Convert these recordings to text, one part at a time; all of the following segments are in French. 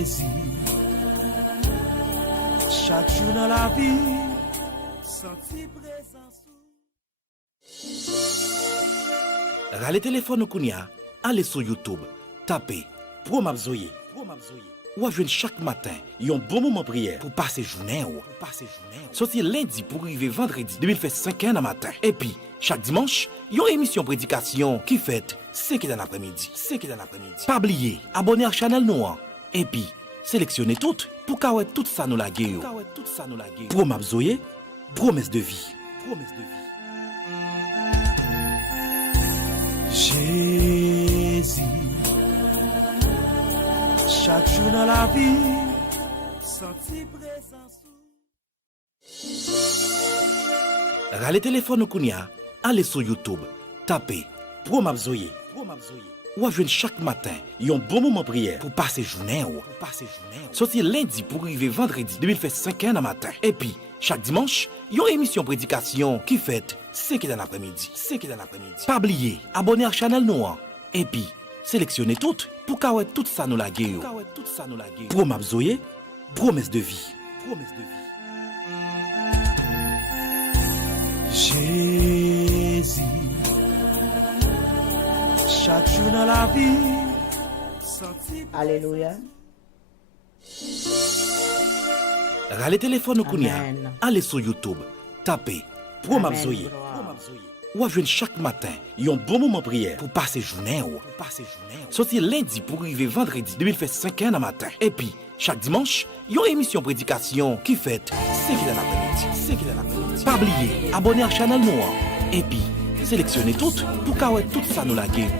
Jésus, chaque jour dans la vie, senti présence. Rale téléphone Kounia, allez sur YouTube, tapez Pro Mabzoye. Ou à chaque matin, yon bon moment prière pour passer journée ou. Sorti lundi pour arriver vendredi, 2005 dans matin. Et puis, chaque dimanche, yon émission prédication qui fait 5 dans l'après-midi. Pas oublier, abonner à la chaîne Noir. Et puis, sélectionnez toutes pour qu'aouet tout ça nous la gueule. Pro Mabzoye, promesse de vie. Jésus, chaque jour dans la vie, senti présence. Rale téléphone Kounia, allez sur YouTube, tapez Pro Mabzoye. Ou à chaque matin, yon bon moment prière pour passer journée ou. Sorti lundi pour arriver vendredi, 2005 dans matin. Et puis, chaque dimanche, yon émission prédication qui fait 5 dans l'après-midi. Pas oublier, abonner à la chaîne Noir. Et puis, sélectionnez toutes pour qu'aouet tout ça nous la gueule. Pro Mabzoye, promesse de vie. Jésus, chaque jour dans la vie, senti. Alléluia. Rale téléphone Kounia, Amen. allez sur YouTube, tapez Pro Amen, Mabzoye. gloire. Ou à chaque matin, yon bon moment prière pour passer journée ou. Sorti lundi pour arriver vendredi, 2005 dans matin. Et puis, chaque dimanche, yon émission prédication qui fait 5 dans l'après-midi. Pas oublier, abonner à la chaîne Noir. Et puis, sélectionnez toutes pour qu'aouet tout ça nous la gueule.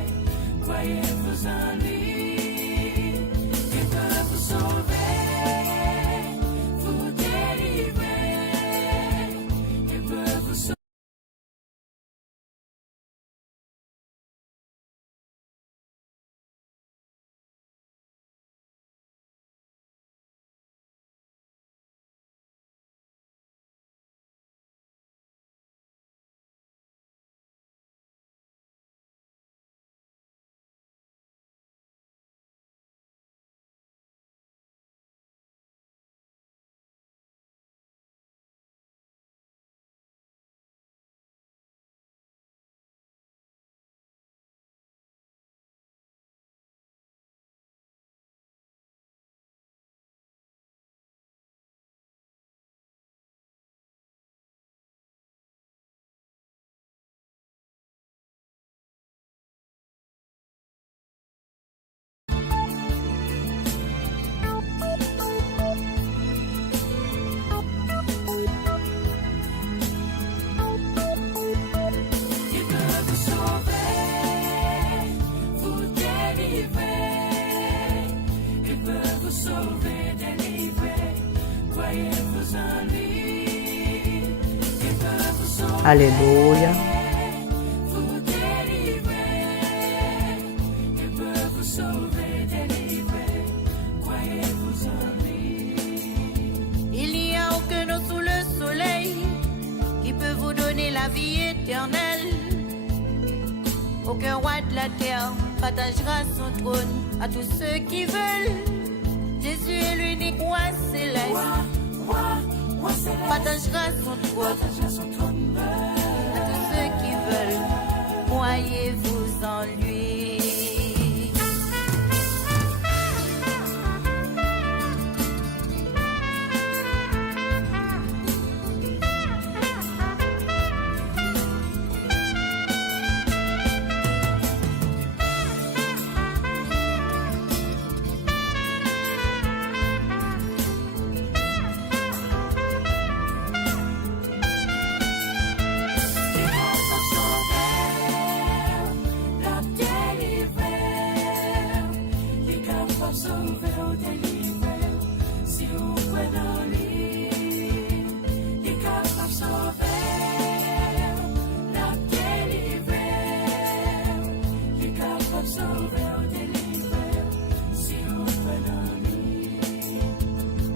Alléluia. Il n'y a aucun eau sous le soleil qui peut vous donner la vie éternelle. Aucun roi de la terre partagera son trône à tous ceux qui veulent. Jésus est l'unique roi céleste. Partagera son trône à tous ceux qui veulent. Croyez-vous en lui.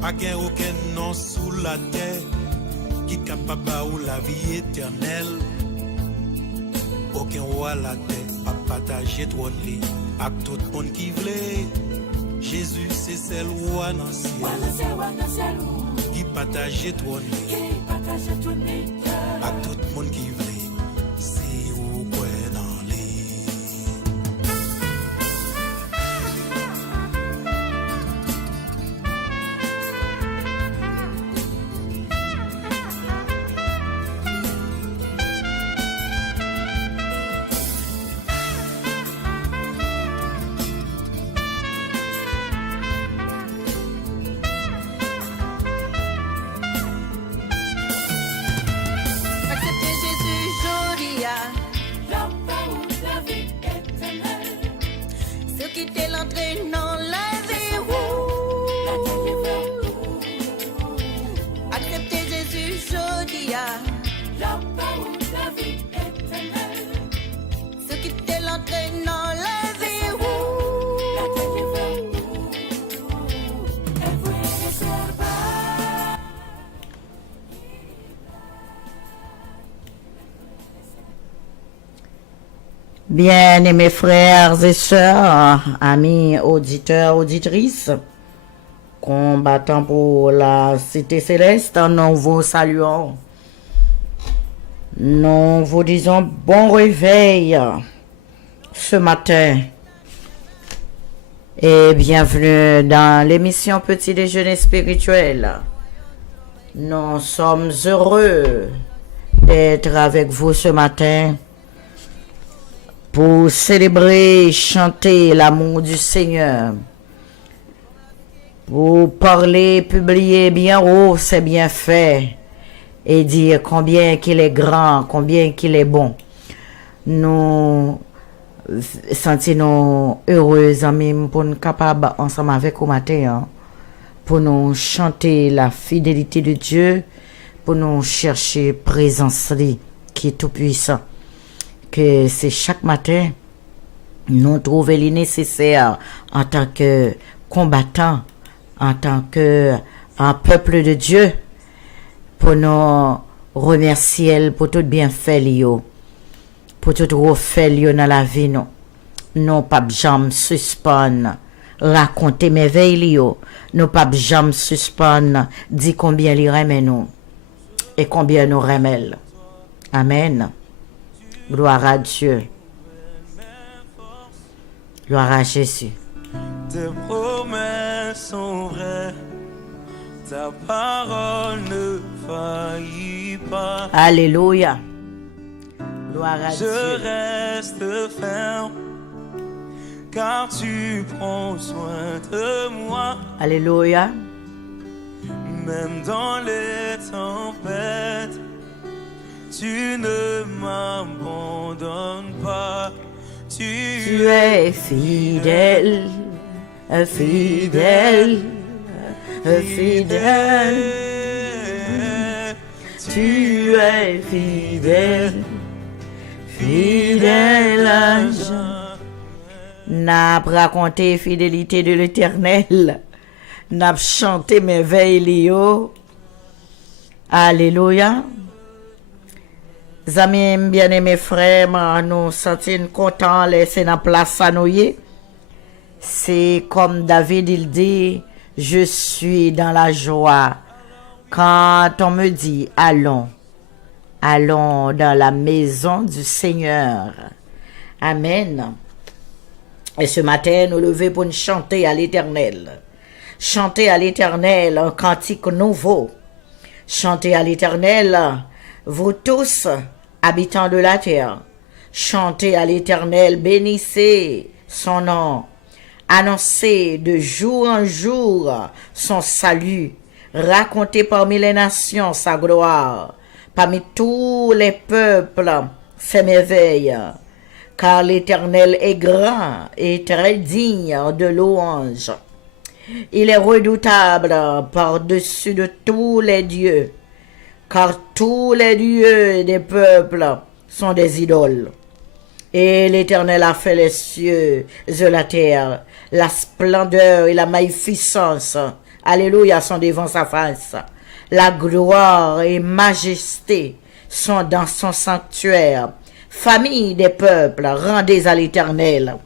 Pas qu'il aucun nom sous la terre qui est capable de la vie éternelle. Aucun roi la terre a partagé trop de lit avec tout le monde qui voulait. Jésus c'est celle roi dans le ciel qui partage ton à tout le monde qui veut si ou quoi dans les Bien aimés frères et sœurs, amis auditeurs, auditrices, combattants pour la cité céleste, nous vous saluons. Nous vous disons bon réveil ce matin et bienvenue dans l'émission Petit Déjeuner spirituel. Nous sommes heureux d'être avec vous ce matin pour célébrer et chanter l'amour du Seigneur, pour parler, publier bien haut ses bienfaits et dire combien qu'il est grand, combien qu'il est bon. Nous sentons heureux, amis, pour nous capables ensemble avec vous matin, pour nous chanter la fidélité de Dieu, pour nous chercher présence qui est tout puissant. Que c'est chaque matin, nous trouver les nécessaires en tant que combattants, en tant que un peuple de Dieu, pour nous remercier pour tout bienfait lio, pour tout refait lio dans la vie nous. Non pas jamais suspendre, raconter merveilles lio, non pas jamais suspendre, dire combien il remet nous et combien nous remet. Amen. Gloire à Dieu. Gloire à Jésus. Tes promesses sont vraies, ta parole ne faillit pas. Alléluia. Gloire à Dieu. Je reste ferme, car tu prends soin de moi. Alléluia. Même dans les tempêtes, tu ne m'abandonnes pas. Tu es fidèle, fidèle, fidèle. Tu es fidèle, fidèle à Jean. N'a raconté fidélité de l'Éternel. N'a chanté merveilles. Alléluia. Amis bien-aimés frères, nous sentons contents laisser la place à nous. C'est comme David il dit, je suis dans la joie. Quand on me dit, allons dans la maison du Seigneur. Amen. Et ce matin, nous levons pour nous chanter à l'Éternel. Chanter à l'Éternel un cantique nouveau. Chanter à l'Éternel, vous tous, habitants de la terre, chantez à l'Éternel, bénissez son nom, annoncez de jour en jour son salut, racontez parmi les nations sa gloire, parmi tous les peuples ses merveilles, car l'Éternel est grand et très digne de louange. Il est redoutable par-dessus de tous les dieux, car tous les dieux des peuples sont des idoles. Et l'Éternel a fait les cieux et la terre, la splendeur et la magnificence, alléluia, sont devant sa face. La gloire et majesté sont dans son sanctuaire. Famille des peuples, rendez à l'Éternel.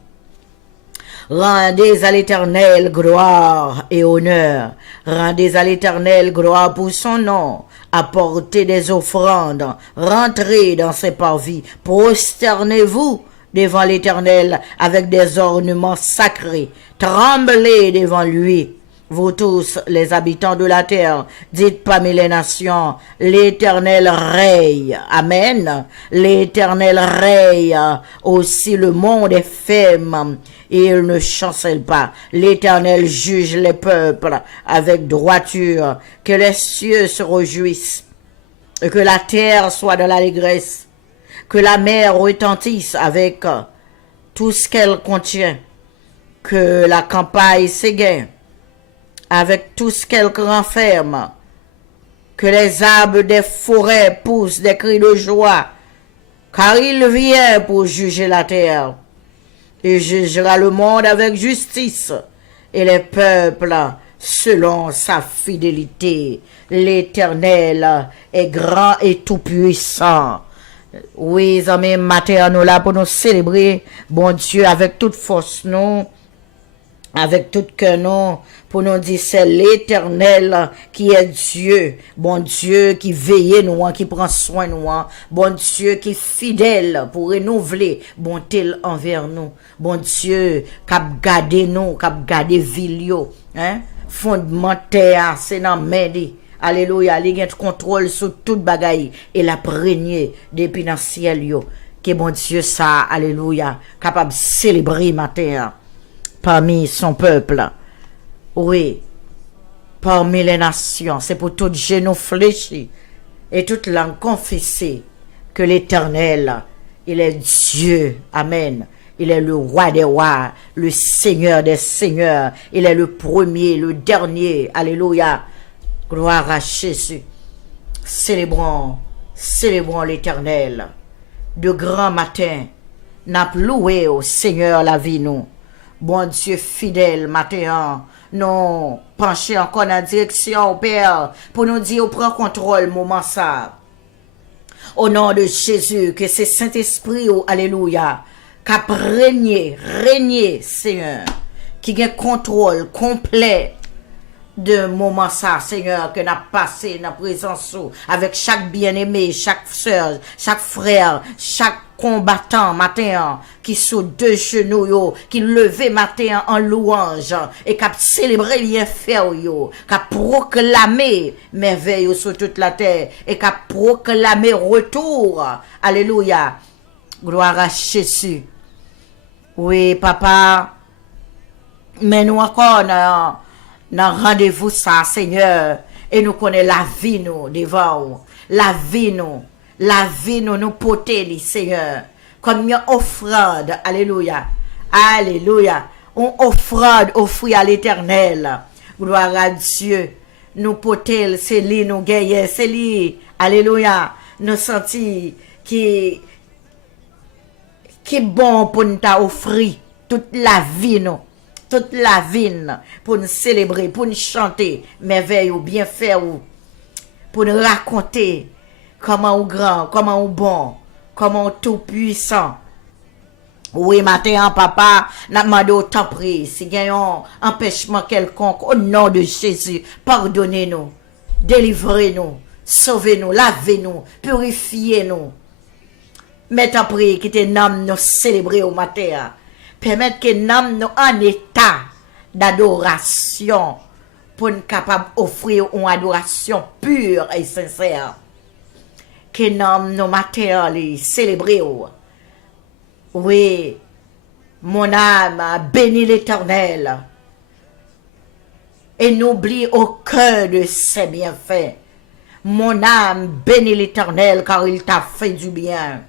Rendez à l'Éternel gloire et honneur. Rendez à l'Éternel gloire pour son nom. Apportez des offrandes. Rentrez dans ses parvis. Prosternez-vous devant l'Éternel avec des ornements sacrés. Tremblez devant lui. Vous tous, les habitants de la terre, dites parmi les nations, l'Éternel règne. Amen. L'Éternel règne. Aussi le monde est ferme et il ne chancelle pas. L'Éternel juge les peuples avec droiture. Que les cieux se réjouissent et que la terre soit dans l'allégresse. Que la mer retentisse avec tout ce qu'elle contient. Que la campagne s'égaie avec tout ce qu'elle renferme, que les arbres des forêts poussent des cris de joie, car il vient pour juger la terre. Il jugera le monde avec justice, et les peuples selon sa fidélité. L'Éternel est grand et tout-puissant. Oui, amis, matin, nous là pour nous célébrer, bon Dieu, avec toute force, nous, avec tout cœur, nous, pour nous dire c'est l'Éternel qui est Dieu, bon Dieu qui veille nous, qui prend soin de nous, bon Dieu qui est fidèle pour renouveler bonté envers nous, bon Dieu qui a gardé nous, qui a gardé vilio, hein, fondementaire, c'est dans main. Alléluia, il y a un contrôle sur toute bagaille et la prégnée depuis dans le ciel yo. Que bon Dieu ça, alléluia, capable de célébrer matin parmi son peuple. Oui, parmi les nations, c'est pour tout genou fléchi et toute langue confesser que l'Éternel, il est Dieu. Amen. Il est le roi des rois, le Seigneur des seigneurs. Il est le premier, le dernier. Alléluia. Gloire à Jésus. Célébrons l'Éternel. De grand matin, n'a loué au Seigneur la vie nous. Bon Dieu fidèle matin, nous pencher encore dans la direction au Père pour nous dire prends contrôle moment ça. Au nom de Jésus, que c'est Saint-Esprit, oh, alléluia, qui a régné, Seigneur, qui a contrôle complet de moment ça, Seigneur, que n'a passé dans la présence avec chaque bien-aimé, chaque soeur, chaque frère, chaque combattant matin qui sous deux genoux yo, qui levé matin en louange et qui a célébré bien fait yo, qui a proclamé merveille sur toute la terre et qui a proclamé retour. Alléluia. Gloire à Jésus. Oui, papa, mais nous encore dans rendez-vous ça, Seigneur, et nous connaissons la vie nous devant, la vie nous porter, Seigneur, comme une offrande, alléluia, alléluia, on offrande offrir à l'Éternel, gloire à Dieu, nous porter, c'est lui nous gagner, c'est lui, alléluia, nous sentir qui bon pour nous offrir toute la vie nous. Toute la vie pour nous célébrer, pour nous chanter, merveille ou bien faire ou pour nous raconter comment on grand, comment on bon, comment on tout puissant. Oui, matin, papa, n'a demandé au temps pris, si il y a un empêchement quelconque, au nom de Jésus, pardonnez-nous, délivrez-nous, sauvez-nous, lavez-nous, purifiez-nous. Mettez en prière qui te nomme nous célébrer au matin. Permettre que nous nous en état d'adoration pour nous capables d'offrir une adoration pure et sincère. Que nous nous matin célébrer. Oui, mon âme bénit l'Éternel et n'oublie aucun de ses bienfaits. Mon âme bénit l'Éternel car il t'a fait du bien.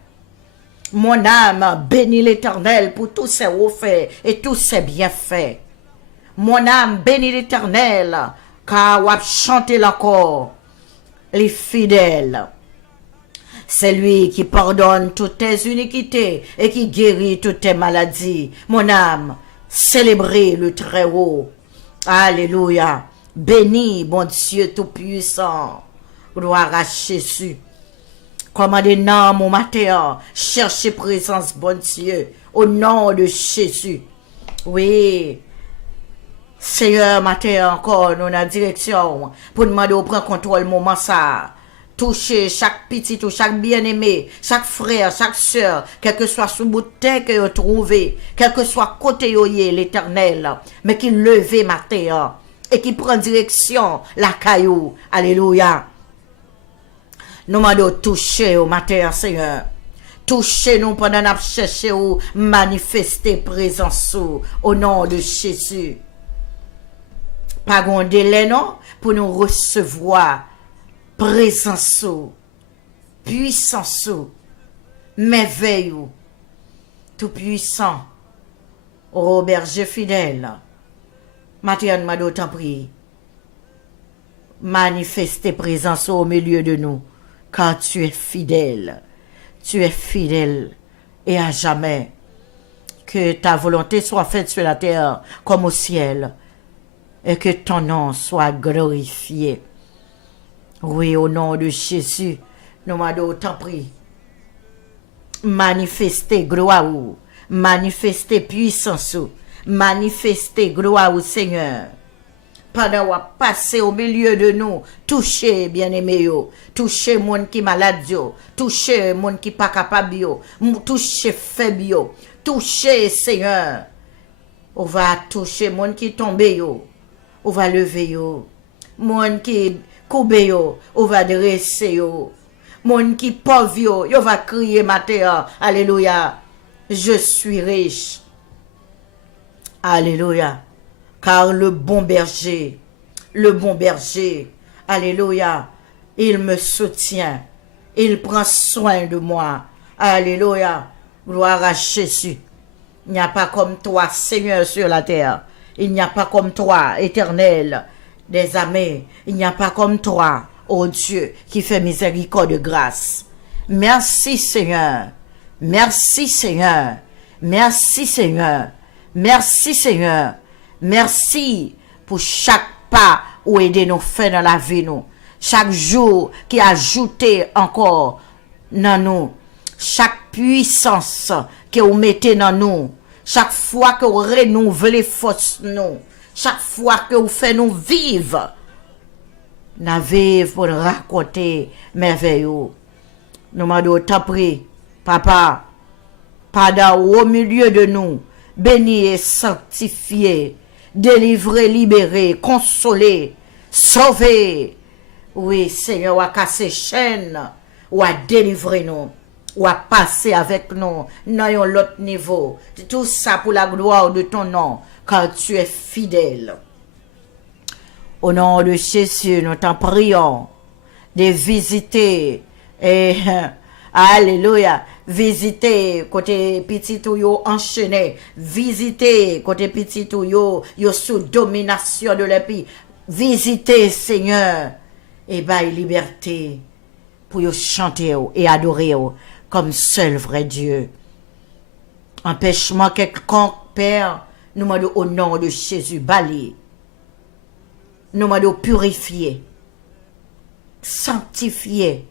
Mon âme bénit l'Éternel pour tous ses refaits et tous ses bienfaits. Mon âme bénit l'Éternel car on chante encore les fidèles. C'est lui qui pardonne toutes tes iniquités et qui guérit toutes tes maladies. Mon âme, célébrez le Très-Haut. Alléluia. Béni, bon Dieu Tout-Puissant. Gloire à Jésus. Commandez nom mon matin, cherchez présence, bon Dieu, au nom de Jésus. Oui. Seigneur, matin encore, nous dans direction pour demander au prendre contrôle moment ça. Toucher chaque petit ou chaque bien-aimé, chaque frère, chaque sœur, quel que soit sous bout de terre que vous trouvez, quel que soit côté l'Éternel, mais qui levez matin et qui prend direction la caillou. Alléluia. Nous demandons toucher au matin, Seigneur. Touchez-nous pendant que nous cherchons ou manifester présence au nom de Jésus. Pas de délai, non, pour nous recevoir présence, puissance, merveille, tout puissant, ô berger fidèle. Mathieu m'a d'autant pris, manifester présence au milieu de nous, car tu es fidèle et à jamais. Que ta volonté soit faite sur la terre comme au ciel, et que ton nom soit glorifié. Oui, au nom de Jésus, nous m'avons autant pris. Manifester gloire, manifester puissance, manifester gloire au Seigneur. Pendant qu'on passer au milieu de nous, toucher bien-aimé, toucher monde qui malade, toucher monde qui pas capable, toucher faible, toucher Seigneur. On va toucher monde qui tombe, on va lever, monde qui coube, on va dresser, monde qui pauvre, on va crier matin, alléluia, je suis riche. Alléluia. Car le bon berger, alléluia, il me soutient, il prend soin de moi, alléluia, gloire à Jésus. Il n'y a pas comme toi, Seigneur, sur la terre, il n'y a pas comme toi, Éternel des armées, il n'y a pas comme toi, ô Dieu, qui fait miséricorde de grâce. Merci Seigneur, merci Seigneur, merci Seigneur, merci Seigneur. Merci pour chaque pas où aider nous faire dans la vie nous. Chaque jour qui a ajouté encore dans nous. Chaque puissance que vous mettez dans nous. Chaque fois que vous renouvelez force nous. Chaque fois que vous faites nous vivre. Nous vivre pour raconter merveilleux. Nous m'avons autant pris, Papa, pendant au milieu de nous, béni et sanctifié. Délivrer, libérer, consoler, sauver. Oui, Seigneur, ou à casser chaîne, ou à délivrer nous, ou à passer avec nous dans l'autre niveau. Tout ça pour la gloire de ton nom, car tu es fidèle. Au nom de Jésus, nous t'en prions de visiter et alléluia. Visiter côté petit ou yo enchaîné, visiter côté petit ou yo sous domination de l'épée, visiter Seigneur et bail liberté pour yo chanter et adorer comme seul vrai Dieu. Empêchement quelconque Père, nous demandons au nom de Jésus balayer, nous demandons purifier, sanctifier,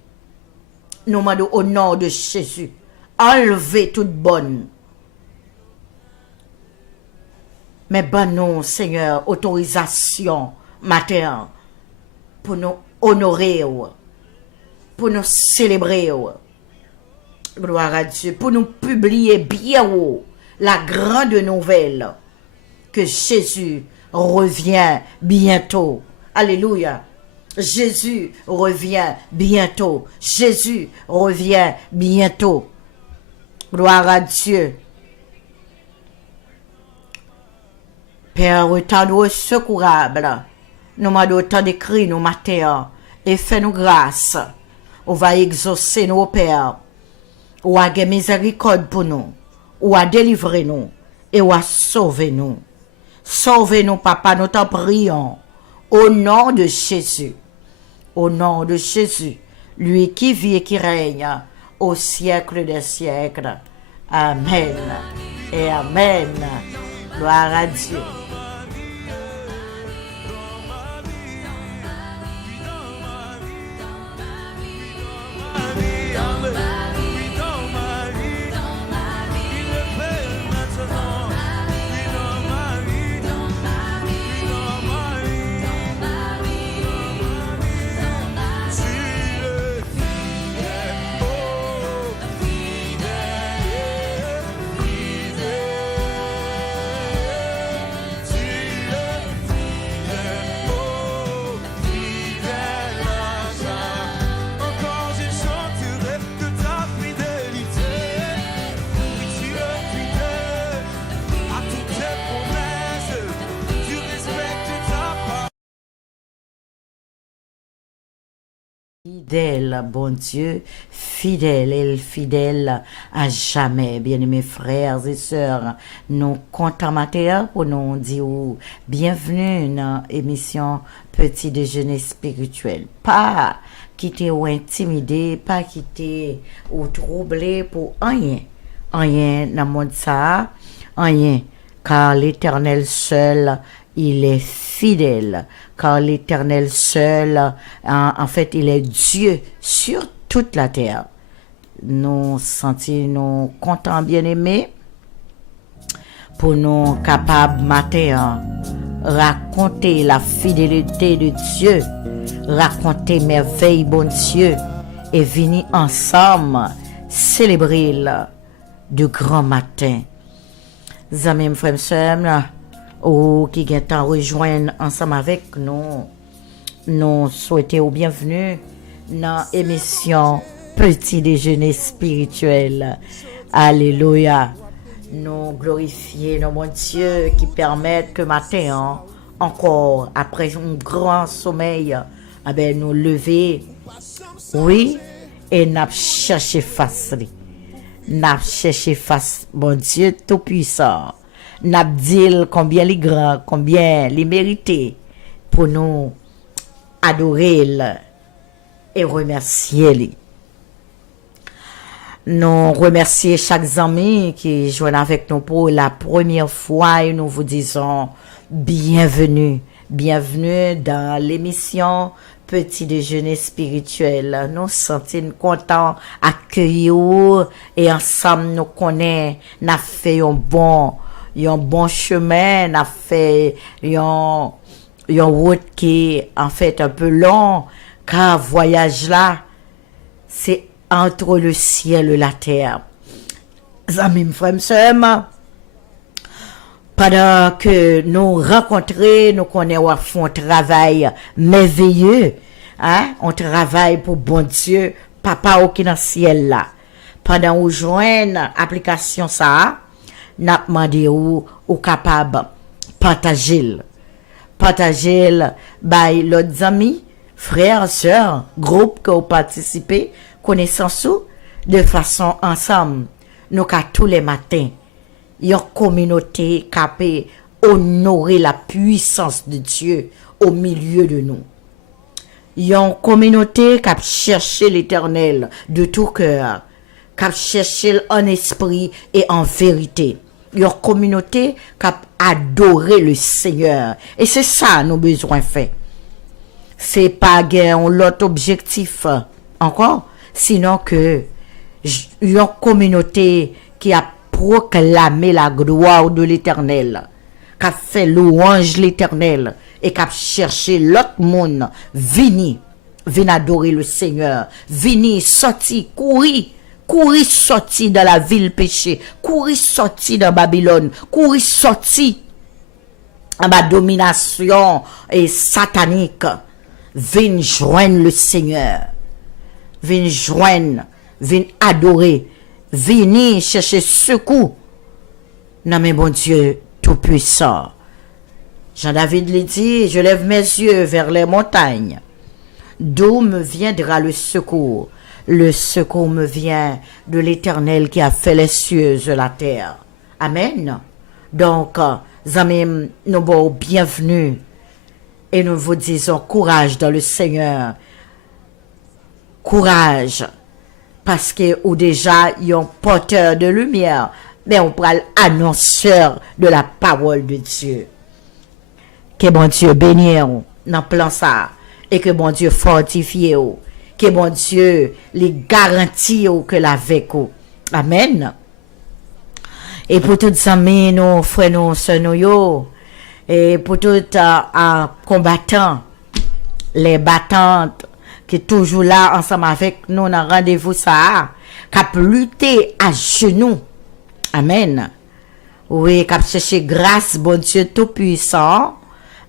nous demandons au nom de Jésus. Enlever toute bonne. Mais ben non, Seigneur, autorisation matin pour nous honorer, pour nous célébrer. Gloire à Dieu, pour nous publier bien la grande nouvelle que Jésus revient bientôt. Alléluia. Jésus revient bientôt. Jésus revient bientôt. Gloire à Dieu. Père, autant secourable, nous m'avons autant d'écrit nos matins et fais-nous grâce. On va exaucer nos Père. Ou à miséricorde pour nous. Ou à délivrer nous. Et ou à sauver nous. Sauvez-nous, Papa, nous t'en prions. Au nom de Jésus. Au nom de Jésus. Lui qui vit et qui règne au siècle des siècles. Amen et amen. Gloire à Dieu. Fidèle, bon Dieu, fidèle et fidèle à jamais, bien-aimés frères et sœurs. Nous comptons matin pour nous dire bienvenue dans l'émission Petit Déjeuner Spirituel. Pas quitter ou intimider, pas quitter ou troubler pour rien. Rien dans le monde ça, rien. Car l'Éternel seul, il est fidèle, car l'Éternel seul, en fait, il est Dieu sur toute la terre. Nous nous contents bien-aimés pour nous capables matin raconter la fidélité de Dieu, raconter merveille bon Dieu et venir ensemble célébrer le grand matin. Amis, frères, sœurs, ou qui viennent rejoindre ensemble avec nous, nous souhaitons bienvenue dans l'émission Petit Déjeuner Spirituel. Alléluia. Nous glorifions nos mon Dieu qui permet que matin, encore après un grand sommeil, nous lever, oui, et nous chercher face. Nous chercher face, bon Dieu tout-puissant. Nous dit combien il est grand, combien il mérite pour nous adorer et remercier lui. Nous remercions chaque ami qui joue avec nous pour la première fois et nous vous disons bienvenue. Bienvenue dans l'émission Petit Déjeuner Spirituel. Nous sommes contents d'accueillir et ensemble nous connaissons, nous avons fait un bon chemin, nous avons fait une route qui est en fait un peu long, car voyage là, c'est entre le ciel et la terre. Amis, frères, sœurs, pendant que nous rencontrons, nous connaissons un travail merveilleux, hein? On travaille pour bon Dieu, Papa au qui dans le ciel là. Pendant qu'on joigne l'application ça, nous demandé ou capable partager by l'autres amis, frères, sœurs, groupe que vous participez, connaissance de façon ensemble. Nous qu'à tous les matins, une communauté qui peut honorer la puissance de Dieu au milieu de nous. Une communauté qui a cherché l'Éternel de tout cœur, qui a cherché en esprit et en vérité. Une communauté qui a adoré le Seigneur. Et c'est ça nos besoins faits. C'est pas l'autre objectif encore, sinon que une communauté qui a proclamé la gloire de l'Éternel, qui a fait louange l'Éternel et qui a cherché l'autre monde, venir adorer le Seigneur, venir sortir, courir sortir dans la ville péché, courir sortir dans Babylone, courir sortir à ma domination et satanique, venir joindre le Seigneur, venir adorer, venir chercher secours. Non mais bon Dieu tout-puissant. Jean-David l'a dit, je lève mes yeux vers les montagnes. D'où me viendra le secours? Le secours me vient de l'Éternel qui a fait les cieux et la terre. Amen. Donc, amis, nous vous bienvenue et nous vous disons courage dans le Seigneur. Courage. Parce que ou déjà, il y a un porteur de lumière, mais on parle annonceur de la parole de Dieu. Que bon Dieu bénisse dans plan ça et que bon Dieu fortifie que bon Dieu les garantit que la avec vous. Amen. Et pour tous les amis, nos frères, nos sœurs, et pour tous combattants, les battantes qui sont toujours là ensemble avec nous dans rendez-vous ça, qui a lutté à genoux. Amen. Oui, qui a cherché grâce, bon Dieu tout-puissant.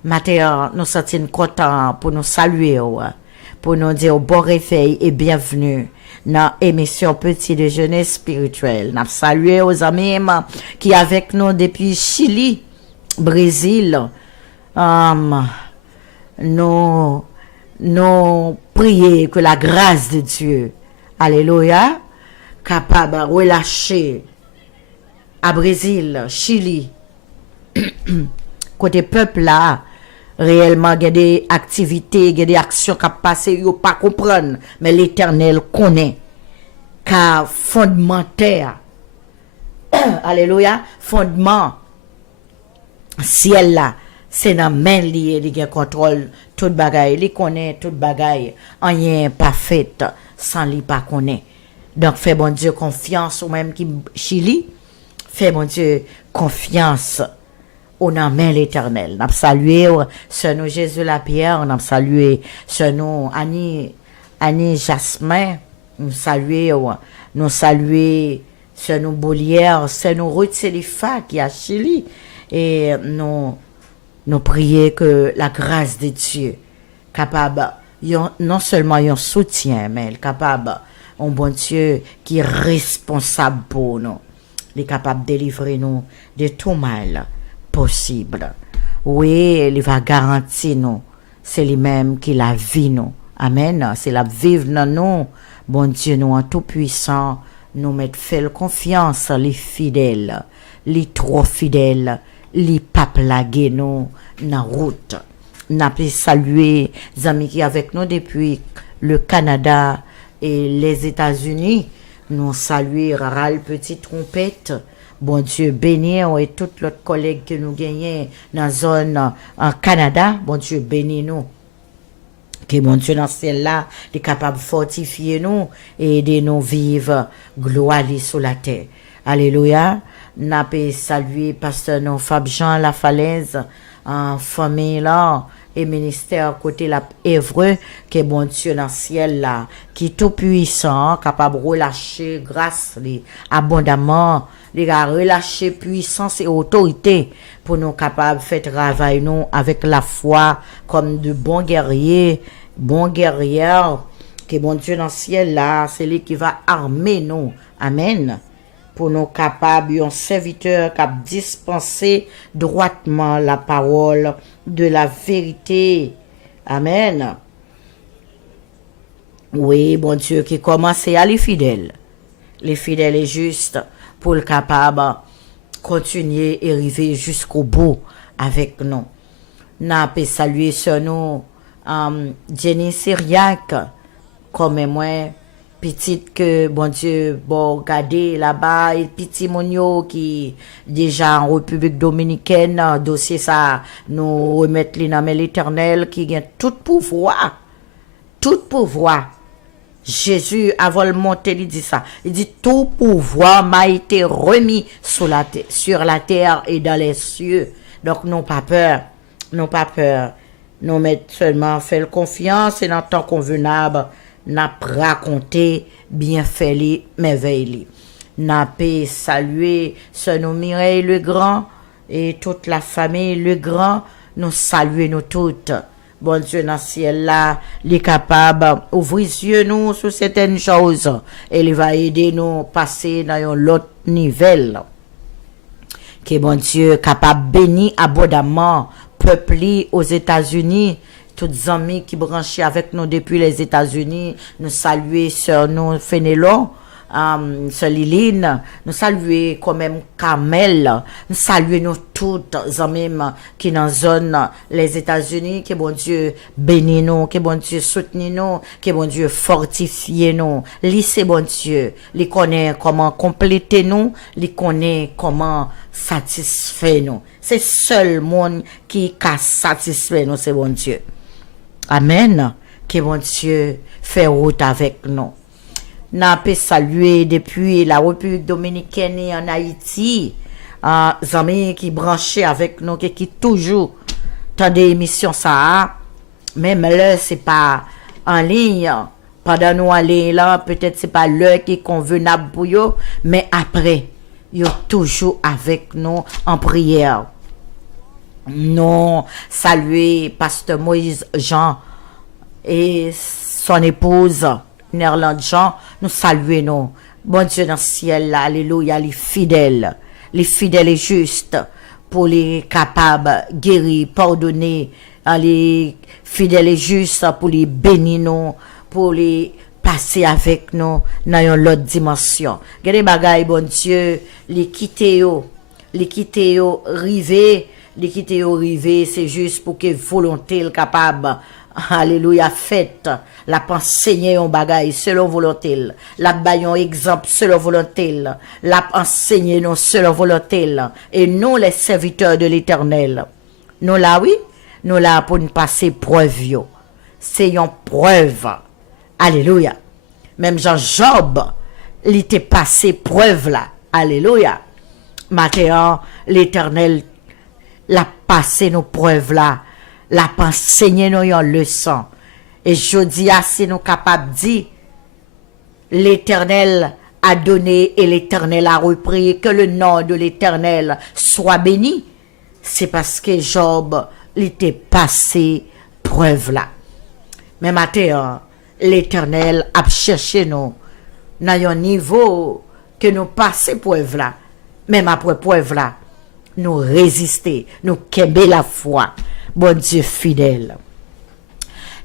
Maintenant, nous sommes contents pour nous saluer, pour nous dire bon réveil et bienvenue dans l'émission Petit Déjeuner Spirituel. Nous saluons aux amis qui sont avec nous depuis Chili, Brésil. Nous nous prier que la grâce de Dieu, alléluia, capable de relâcher à Brésil, Chili, côté peuple là, réellement, il y a des activités, il y a des actions qui passent, il ne pas comprendre, mais l'Éternel connaît, car fondamentaire, alléluia, fondement, ciel là, c'est dans main lié, il contrôle toute bagaille, il connaît toute bagaille, rien pas fait sans lui pas connaît. Donc fais bon Dieu confiance ou même qui Chili, fais bon Dieu confiance au nom de l'Éternel. N'a salué ce nous Jésus la Pierre, n'a salué ce nous Annie Jasmin, nous saluer ce nous Bolière, ce nous Ruth Selifa qui a Chili et nous prier que la grâce de Dieu capable non seulement un soutien mais capable un bon Dieu qui est responsable pour nous, il est capable de délivrer nous de tout mal possible. Oui, il va garantir nous, c'est lui-même qui la vie nous. Amen. C'est la vivre dans nous. Bon Dieu, nous en tout puissant, nous mettre fait confiance, les fidèles, les trop fidèles, les papes laguer nous dans route. N'a pas saluer les amis qui avec nous depuis le Canada et les États-Unis. Nous saluer Ral Petite Trompette. Bon Dieu béni et tous les collègues que nous gagnons dans la zone en Canada. Bon Dieu béni nous. Que bon Dieu dans celle-là est capable de fortifier nous et aider nous vivre gloire sur la terre. Alléluia. N'a pas saluer pasteur non Fab Jean La Falaise en famille là et ministère côté la Évreux que bon Dieu dans ciel là qui tout puissant capable de relâcher grâce abondamment les a relâché puissance et autorité pour nous capables de faire travail nous avec la foi comme de bons guerriers que bon Dieu dans le ciel là c'est lui qui va armer nous. Amen. Pour nous capables un serviteur qui a dispensé droitement la parole de la vérité. Amen. Oui, bon Dieu qui commence à les fidèles et justes pour le capable continuer et arriver jusqu'au bout avec nous. N'a pas salué sur nous Jenny Syriac comme moi petite que bon Dieu bon regarder là-bas et petit monio qui déjà en République dominicaine dossier ça nous remettre les dans l'Éternel qui a tout pouvoir Jésus avant le monter il dit ça il dit tout pouvoir m'a été remis sur la terre et dans les cieux. Donc non pas peur nous mettre seulement faire confiance et dans temps convenable n'a raconté bien fait les merveilles. N'a pas salué ce nom Mireille le Grand et toute la famille le Grand, nous saluer nous toutes. Bon Dieu dans le ciel là, il est capable d'ouvrir les yeux nous sur certaines choses et il va aider nous passer dans un autre niveau. Que bon Dieu capable bénir abondamment peuple aux États-Unis. Toutes les amis qui branchent avec nous depuis les États-Unis, nous saluer sœur nous Fénélon, sœur Liline, nous saluer quand même Carmel, nous saluer nous toutes les amis qui dans zone les États-Unis, que bon Dieu bénisse nous, que bon Dieu soutenir nous, que bon Dieu fortifie nous. Lui bon Dieu, lui connaît comment compléter nous, lui connaît comment satisfaire nous. C'est seul monde qui satisfait nous, c'est bon Dieu. Amen. Que bon Dieu fait route avec nous. N'a pas salué depuis la République dominicaine et en Haïti, amis qui branchaient avec nous, qui toujours dans des émissions ça, même là c'est pas en ligne. Pendant nous aller là, peut-être c'est pas l'heure qui est convenable pour eux, mais après, ils sont toujours avec nous en prière. Nous saluer pasteur Moïse Jean et son épouse Nerland Jean, nous saluer nous. Bon Dieu dans le ciel là, alléluia, les fidèles et justes pour les capables guérir, pardonner les fidèles et justes pour les bénir nous, pour les passer avec nous dans une autre dimension. Gade bagay bon Dieu, les quitter rivé, c'est juste pour que volonté le capable. Alléluia, faites la enseigner un bagay selon volonté, la bayon exemple selon volonté, la enseigner non selon volonté, et nous les serviteurs de l'Éternel. Nous là oui, nous là pour nous passer preuve yo. C'est une preuve. Alléluia. Même Jean-Job, il était passé preuve là. Alléluia. Maintenant, l'Éternel l'a passé nos preuves là. L'a enseigné nous une leçon. Et je dis, si nous capables de dire, l'Éternel a donné et l'Éternel a repris, que le nom de l'Éternel soit béni. C'est parce que Job, il était passé preuve là. Mais maintenant, l'Éternel a cherché nous dans un niveau que nous passons preuve là. Même après preuve là, nous résister, nous kembe la foi. Bon Dieu fidèle.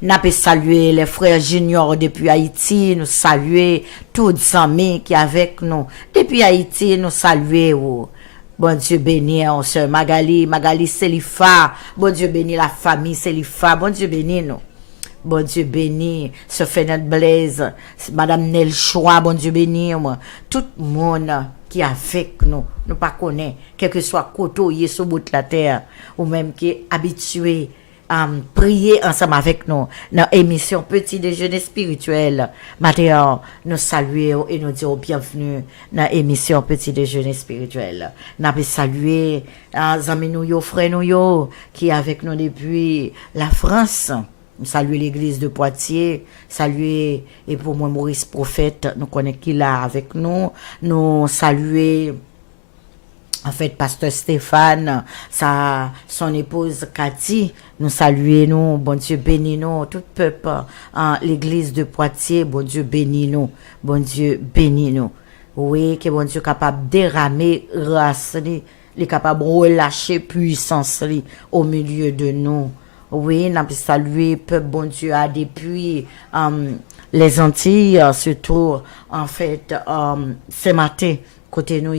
N'a pas saluer les frères juniors depuis Haïti, nous saluer tous les amis qui avec nous. Depuis Haïti, nous saluer. Bon Dieu béni, on sœur Magali Selifa. Bon Dieu béni la famille Selifa. Bon Dieu béni nous. Bon Dieu béni, ce Fenêtre Blaise, Madame Nel Choix, bon Dieu béni, tout le monde qui est avec nous, nous pas connaît, quel que soit côté sur bout de la terre, ou même qui est habitué à prier ensemble avec nous dans l'émission Petit Déjeuner Spirituel. Maintenant, nous saluons et nous disons bienvenue dans l'émission Petit Déjeuner Spirituel. Nous avons salué les amis nous, frères nous, qui est avec nous depuis la France. Saluer l'église de Poitiers, saluer, et pour moi, Maurice Prophète, nous connaissons qui là avec nous, nous saluer, en fait, Pasteur Stéphane, son épouse Cathy, nous saluer nous, bon Dieu bénis nous, tout peuple, l'église de Poitiers, bon Dieu bénis nous, bon Dieu bénis nous. Oui, que bon Dieu capable de déramer grâce, il est capable de relâcher puissance au milieu de nous. Oui, nous avons salué peuple bon Dieu depuis les Antilles, surtout en fait ce matin côté nous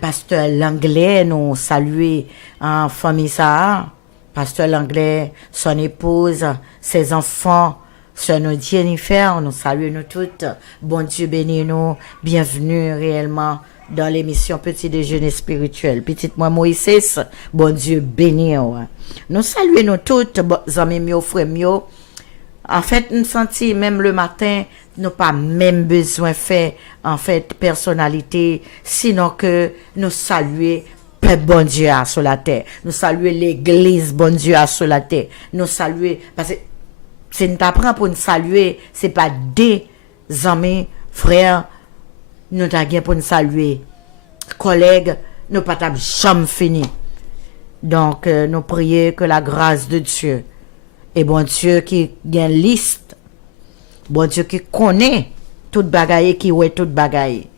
pasteur l'anglais nous saluer en famille ça, pasteur l'anglais, son épouse, ses enfants, sœur nous Jennifer, nous saluons nous toutes. Bon Dieu bénis nous, bienvenue réellement dans l'émission Petit Déjeuner Spirituel. Petite moi Moïse, bon Dieu béni. Nous saluons nous toutes, amis mio, frères mio. En fait, nous sentons même le matin, nous pas même besoin faire, en fait, personnalité, sinon que nous saluer peuple bon Dieu sur la terre. Nous saluer l'église bon Dieu sur la terre. Nous saluer, parce que c'est nous t'apprend pour nous saluer, c'est pas des amis, frères, nous t'avons pour nous saluer. Collègues, nous pas jamais fini. Donc, nous prions que la grâce de Dieu, et bon Dieu qui a une liste, bon Dieu qui connaît toute bagaille, qui ouait toute bagaille,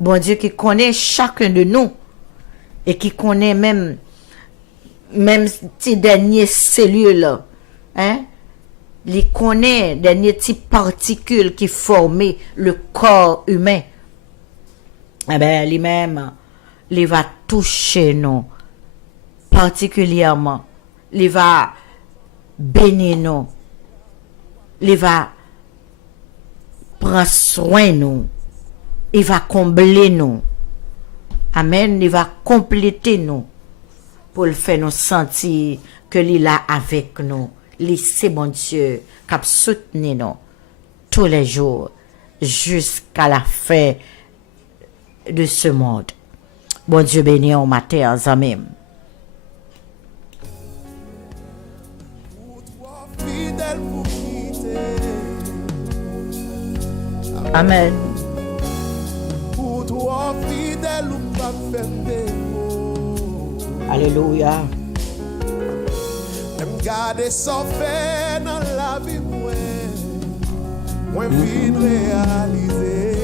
bon Dieu qui connaît chacun de nous, et qui connaît même ces dernières cellules, hein, il connaît dernières petites particules qui forment le corps humain. Eh bien, lui-même, il va toucher nous particulièrement. Il va bénir nous. Il va prendre soin de nous. Il va combler nous. Amen. Il va compléter nous pour le faire nous sentir que il est avec nous. Il c'est bon Dieu qui soutenu nous tous les jours jusqu'à la fin de ce monde. Bon Dieu béni au matin, amen. Amen. Alléluia. Garder sans faire dans la vie, moi vite réaliser,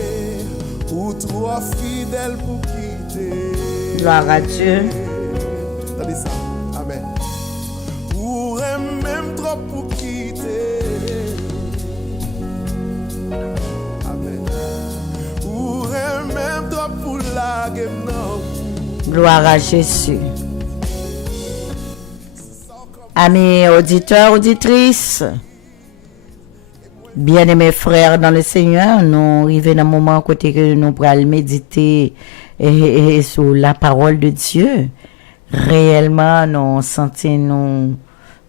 ou trop fidèle pour quitter. Gloire à Dieu. trop pour quitter. Amen. Ou même trop pour la game, non. Gloire à Jésus. Amis auditeurs, auditrices, bien-aimés frères dans le Seigneur, nous arrivons dans un moment côté que nous pourrons méditer et sur la parole de Dieu. Réellement, nous sentons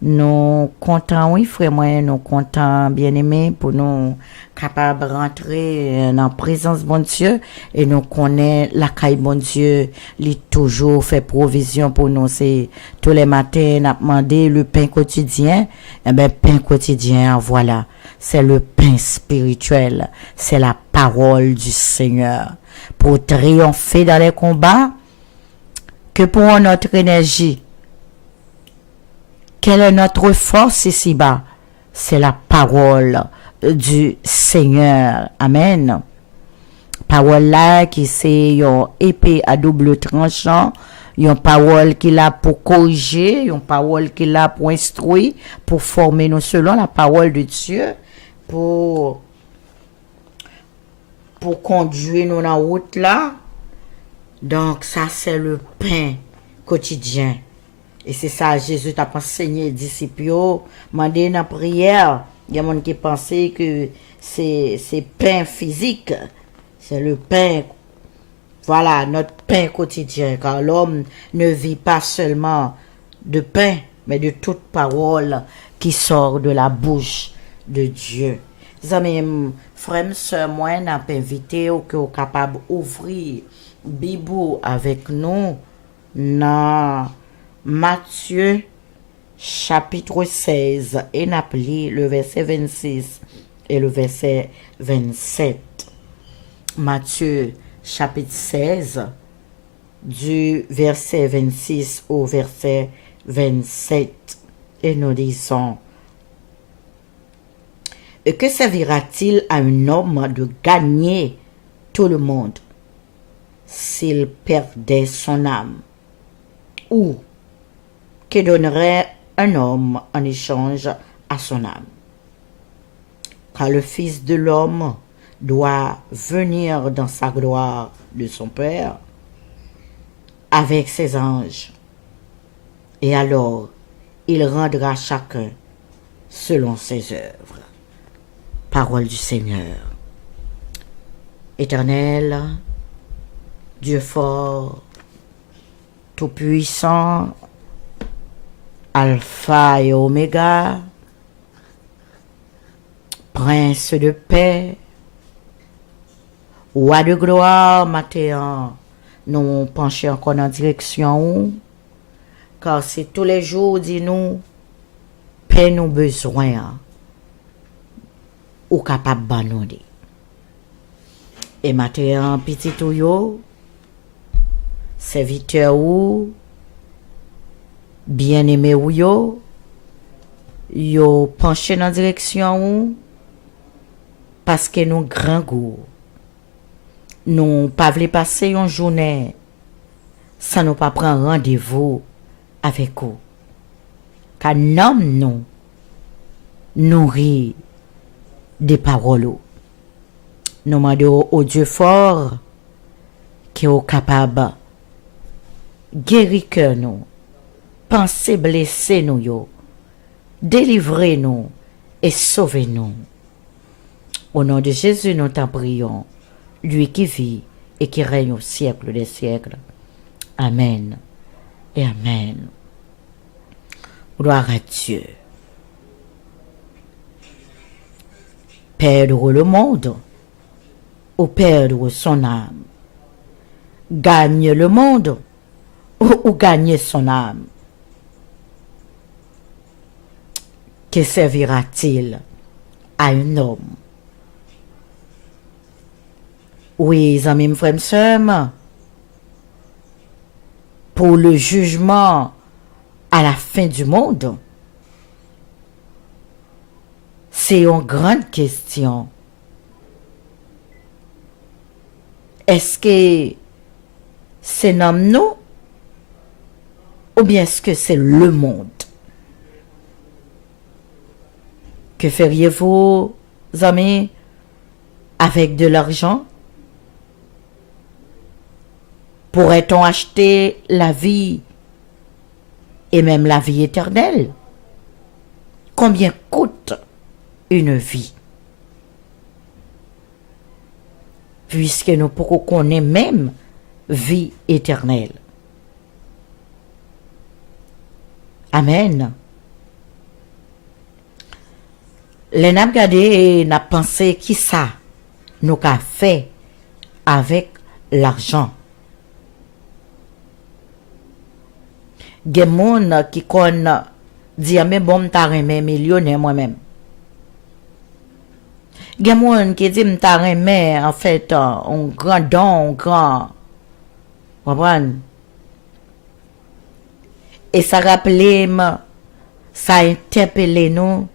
nous contents, oui, frère, moi, nous contents, bien-aimés, pour nous capables de rentrer dans la présence de bon Dieu et nous connaissons la caille bon Dieu, il toujours fait provision pour nous. C'est tous les matins, nous demandé le pain quotidien, et bien, pain quotidien, voilà, c'est le pain spirituel, c'est la parole du Seigneur. Pour triompher dans les combats, que pour notre énergie, quelle est notre force ici-bas? C'est la parole du Seigneur. Amen. Parole là qui c'est une épée à double tranchant, une parole qui l'a pour corriger, une parole qui l'a pour instruire, pour former nous selon la parole de Dieu, pour conduire nous dans la route là. Donc ça c'est le pain quotidien. Et c'est ça, Jésus t'a enseigné les disciples, demandé dans la prière. Il y a des gens qui pensaient que c'est pain physique, c'est le pain, voilà, notre pain quotidien. Car l'homme ne vit pas seulement de pain, mais de toute parole qui sort de la bouche de Dieu. Les amis, frères, sœurs, moi, n'a pas invité ou que capable d'ouvrir Bible avec nous dans Matthieu chapitre 16 et n'appli le verset 26 et le verset 27. Matthieu chapitre 16 du verset 26 au verset 27 et nous disons: et que servira-t-il à un homme de gagner tout le monde s'il perdait son âme? Ou que donnerait un homme en échange à son âme? Car le Fils de l'homme doit venir dans sa gloire de son Père avec ses anges. Et alors, il rendra chacun selon ses œuvres. Parole du Seigneur. Éternel, Dieu fort, tout-puissant, Alpha et Oméga, Prince de paix, Roi de gloire, matin, nous penchons encore en direction, car c'est tous les jours, dis-nous, paix nous besoin, ou capable de et matin, petit ou yo, serviteur ou, bien-aimé ou yo penché dans direction ou, parce que nous grand goût, nous pas voulons passer une journée sans nous pas prendre rendez-vous avec vous. Car nous nourrit des paroles. Nous demandons au Dieu fort qui est capable guérir cœur nous, penser blesser nous yo, délivrer nous et sauver nous. Au nom de Jésus, nous t'en prions, lui qui vit et qui règne au siècle des siècles. Amen et amen. Gloire à Dieu. Perdre le monde ou perdre son âme. Gagne le monde ou gagner son âme. Que servira-t-il à un homme? Oui, amis, frères, sœurs, pour le jugement à la fin du monde, c'est une grande question. Est-ce que c'est nous ou bien est-ce que c'est le monde? Que feriez-vous, amis, avec de l'argent? Pourrait-on acheter la vie et même la vie éternelle? Combien coûte une vie? Puisque nous pourrons connaître même vie éternelle. Amen. Les n'a regardé et n'a pensé qui ça nous a fait avec l'argent. Gen moun qui kon di mais bon m'ta remè millionnaire moi-même. Gen moun qui dit m'ta remè en fait un grand don, un grand comprendre. Et ça rappelait ça interpellé nous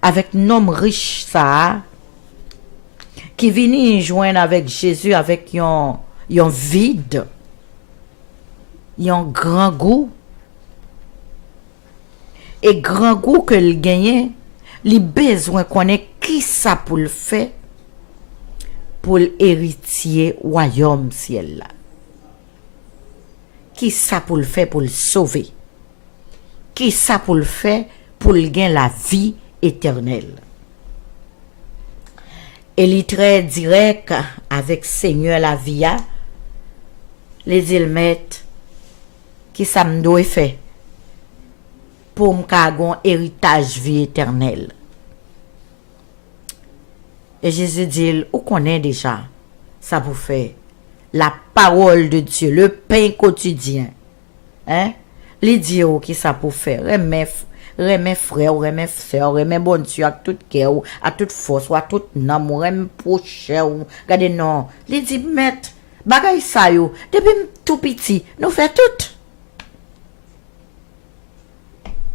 avec nom riche ça qui vini joindre avec Jésus avec yon vide, yon grand goût. Et grand goût que le gagne, li besoin connaît qui ça pour le faire pour l'héritier royaume ciel là. Qui ça pour le faire pour le sauver? Qui ça pour le faire pour le gagner la vie éternelle? Et il très direct avec Seigneur la vie, les il mettent qui ça me doit faire pour m'kagon héritage vie éternelle. Et Jésus dit, où connaît déjà ça vous fait la parole de Dieu, le pain quotidien. Hein? Les dieux qui ça pour faire, remet frère, remet sœur, remet bon Dieu à tout cœur, à toute force, à tout nom, remet proche, regardez non. Les dit mettre bagay ça yo, depuis tout petit, nous fait tout.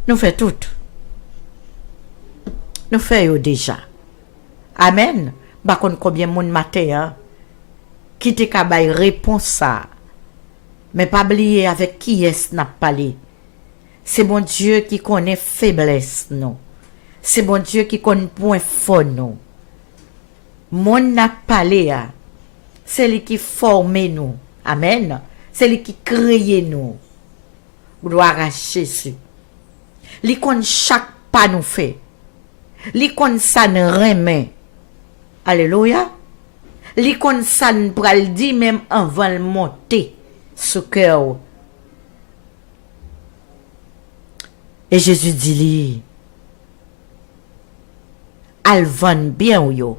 Nous fait tout. Nous fait yo déjà. Amen. Ba kon combien moun matin hein, qui te ka bay réponse ça. Mais pas oublier avec qui est n'a parlé. C'est bon Dieu qui connaît faiblesse nous. C'est bon Dieu qui connaît point fort nous. Mon n'a parlé c'est lui qui forme nous. Amen. C'est lui qui crée nous. Gloire à Jésus. Li connaît chaque pas nous fait. Li connaît ça ne remet. Alléluia. Li connaît ça ne pral dit même avant le monter ce cœur. Et Jésus dit li, al van bien ou yo,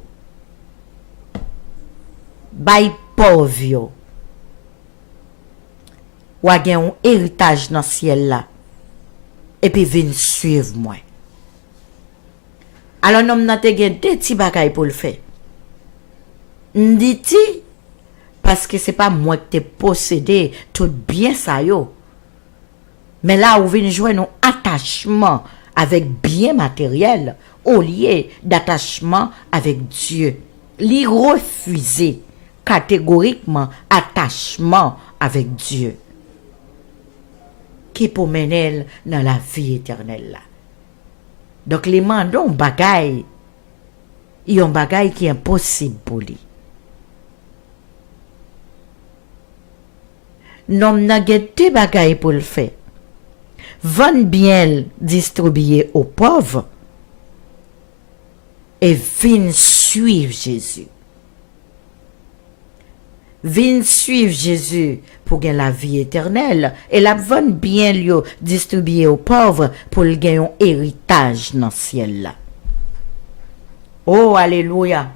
bay pauvre yo, ou a gen un héritage dans ciel là, et puis vin suivre moi. Alors nom nan te gen deux petits bagay pour le faire. Nditi, parce que c'est pas moi qui t'ai possédé tout bien ça yo. Mais là où vient jouer un attachement avec bien matériel au lieu d'attachement avec Dieu. Li refuser catégoriquement attachement avec Dieu. Qui pour mener dans la vie éternelle là. Donc les mandons bagay, yon bagay qui est impossible pour lui. Non n'a gete bagay pour le faire. Van bien distribuer aux pauvres et vin suivre Jésus. Vin suivre Jésus pour gagner la vie éternelle et la van bien lui distribuer aux pauvres pour gagner un héritage dans le ciel là. Oh alléluia.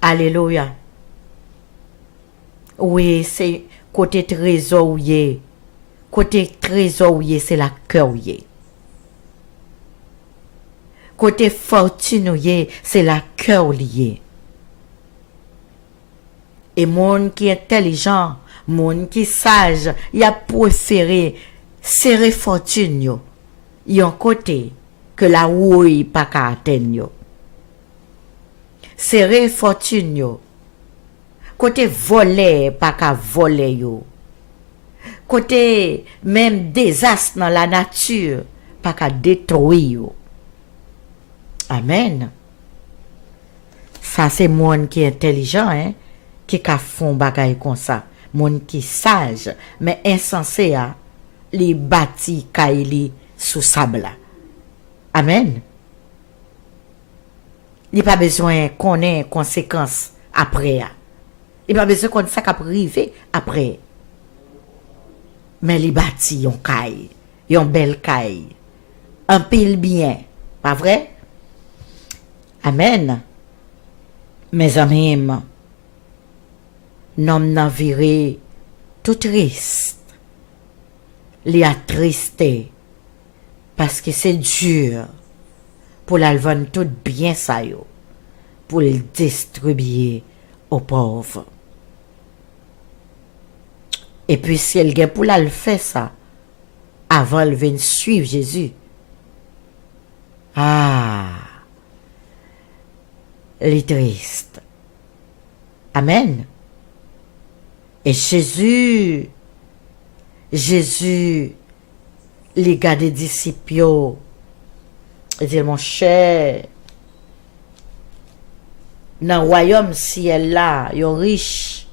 Alléluia. Oui, c'est côté trésorier. Côté trésorier, c'est la cœur. Côté fortune, c'est la cœur lié. Et monde qui est intelligent, monde qui est sage, il a préféré serrer fortune yo. Yon côté que la ouïe pas qu'à atteindre yo. Serrer fortune yo. Côté voler pas qu'à voler yo. Côté même désastre dans la nature, pas qu'à détruire. Amen. Ça c'est monde qui est intelligent, hein, qui ka font bagay comme ça. Monde qui sage, mais insensé, hein, li bâti kaili sous sable. Amen. Il pas besoin qu'on ait conséquences après. Il pas besoin qu'on ça qui privé après. Mais li bâti yon caille, yon belle caille. Un pile bien, pas vrai? Amen. Mes amis, nom nan viré tout triste. Li attristé parce que c'est dur pour la vendre tout bien ça yo, pour le distribuer aux pauvres. Et puis si elle gen pour la le faire ça avant elle venir suivre Jésus. Ah, les triste. Amen. Et Jésus, les gars des disciples, il dit, mon cher, dans le royaume ciel là, yon riche.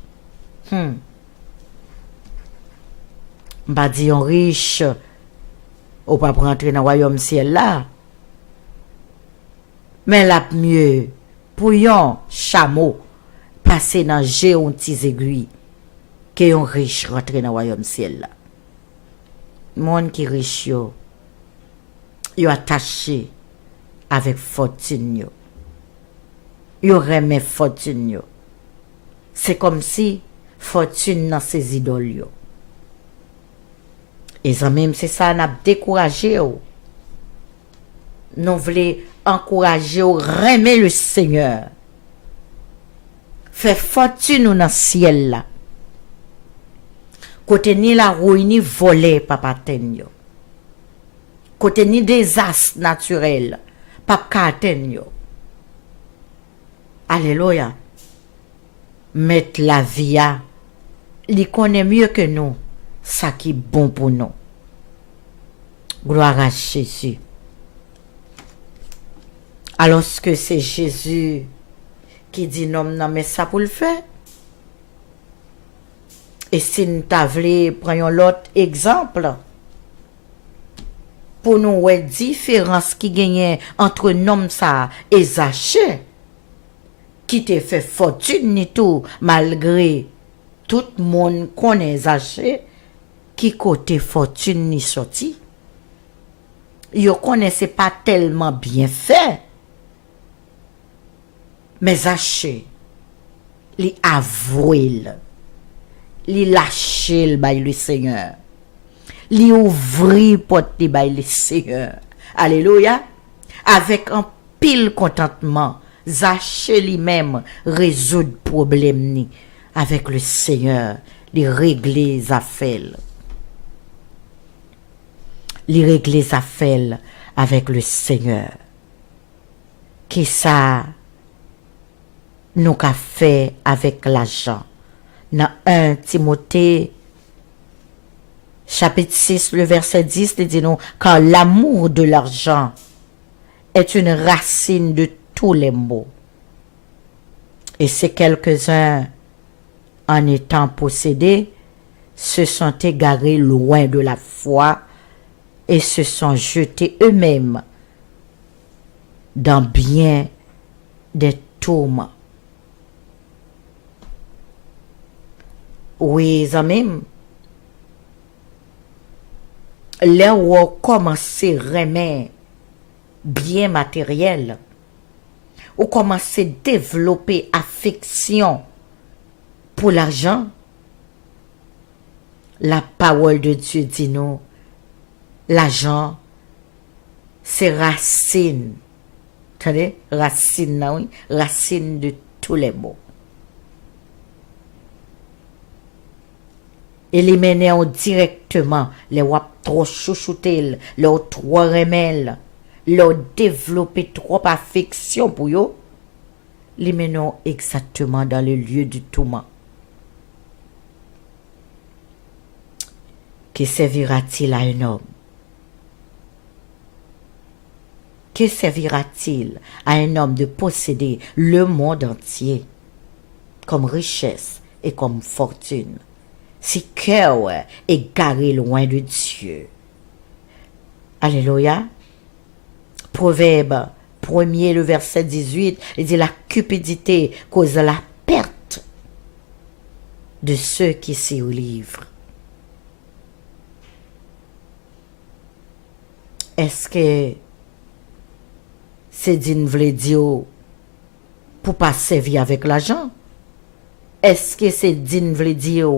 M'a dit yon riche, ou pas rentrer dans le royaume ciel là. Mais la mieux, pour yon chameau, passer dans géant petits aiguilles, que yon riche rentrer dans le royaume ciel là. Monde qui riche yo attaché avec fortune yo. Yo remet fortune yo. C'est comme si fortune dans ses idoles yo. Et ça même c'est ça n'a découragé yo. Nous voulons encourager ou remet le Seigneur. Fait fortune dans le ciel là. Côté ni la ruine ni volé papa ten yo. Côté ni désastre naturel papa ten yo. Alléluia. Mettre la vie à li connaît mieux que nous ça qui est bon pour nous. Gloire à Jésus. Alors que c'est Jésus qui dit non non mais ça pour le faire. Et si nous t'avons prenons l'autre exemple pour nous voir différence qui gagne entre nom ça et Zaché qui te fait fortune ni tout malgré tout le monde connaît Zaché qui côté fortune ni sorti. Yo connaissait pas tellement bien fait. Mais Zaché li avoué li lâché le bail le Seigneur. Li ouvri porte li bail le Seigneur. Alléluia. Avec un pile contentement, Zaché lui-même résoudre problème ni avec le Seigneur, li régler les affaires. Li régler les affaires avec le Seigneur. Qui ça nous qu'a fait avec l'argent? Dans 1 Timothée chapitre 6 le verset 10 il dit nous car l'amour de l'argent est une racine de tous les maux et ces quelques-uns en étant possédés se sont égarés loin de la foi et se sont jetés eux-mêmes dans bien des tourments. Oui, amis. Là où on commence à remettre bien matériel, ou commence à développer affection pour l'argent, la parole de Dieu dit nous, l'argent, c'est racine. Attendez, racine, oui, racine de tous les maux. Éliminer directement les wap trop chouchoutel, les trop remel, les développer trop affection pour yo, les menons exactement dans le lieu du tourment. Que servira-t-il à un homme? Que servira-t-il à un homme de posséder le monde entier comme richesse et comme fortune, si cœur est garé loin de Dieu? Alléluia. Proverbe 1er, le verset 18, il dit la cupidité cause la perte de ceux qui s'y livrent. Est-ce que c'est d'une vle dire pour pas servir avec l'argent? Est-ce que c'est d'une vle dire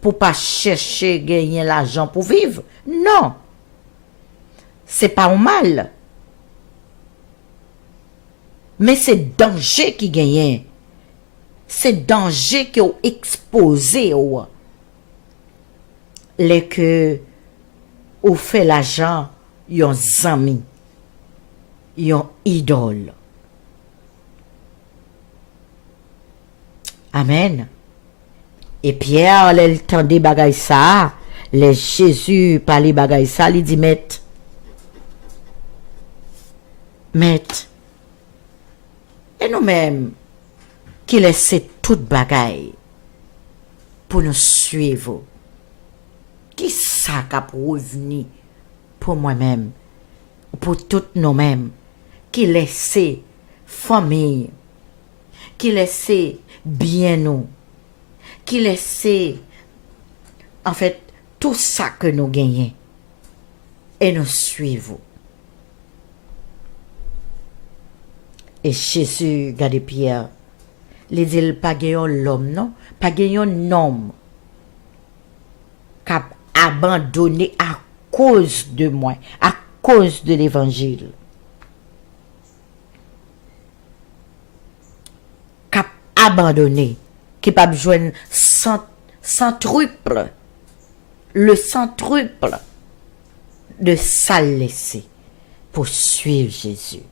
pour pas chercher gagner l'argent pour vivre? Non. C'est pas un mal. Mais c'est danger qui gagne. C'est danger qui est exposé. Les que ou fait l'argent, yon zami, yon idole. Amen. Et Pierre, le temps des bagailles ça, les Jésus parlait bagailles ça, il dit met, et nous-mêmes, qui laissons toute bagaille pour nous suivre. Qui ça qui a revenu pour moi-même, pour toutes nous-mêmes, qui laissait famille, qui laissait bien nous, qui laissait en fait tout ça que nous gagnons et nous suivons. Et Jésus, regardez Pierre, il dit pas gagnons l'homme, non, pas gagnons l'homme qui a abandonné à cause de moi, à cause de l'évangile. Qui a abandonné, qui pas besoin centruple, le centruple de ça laisser pour suivre Jésus.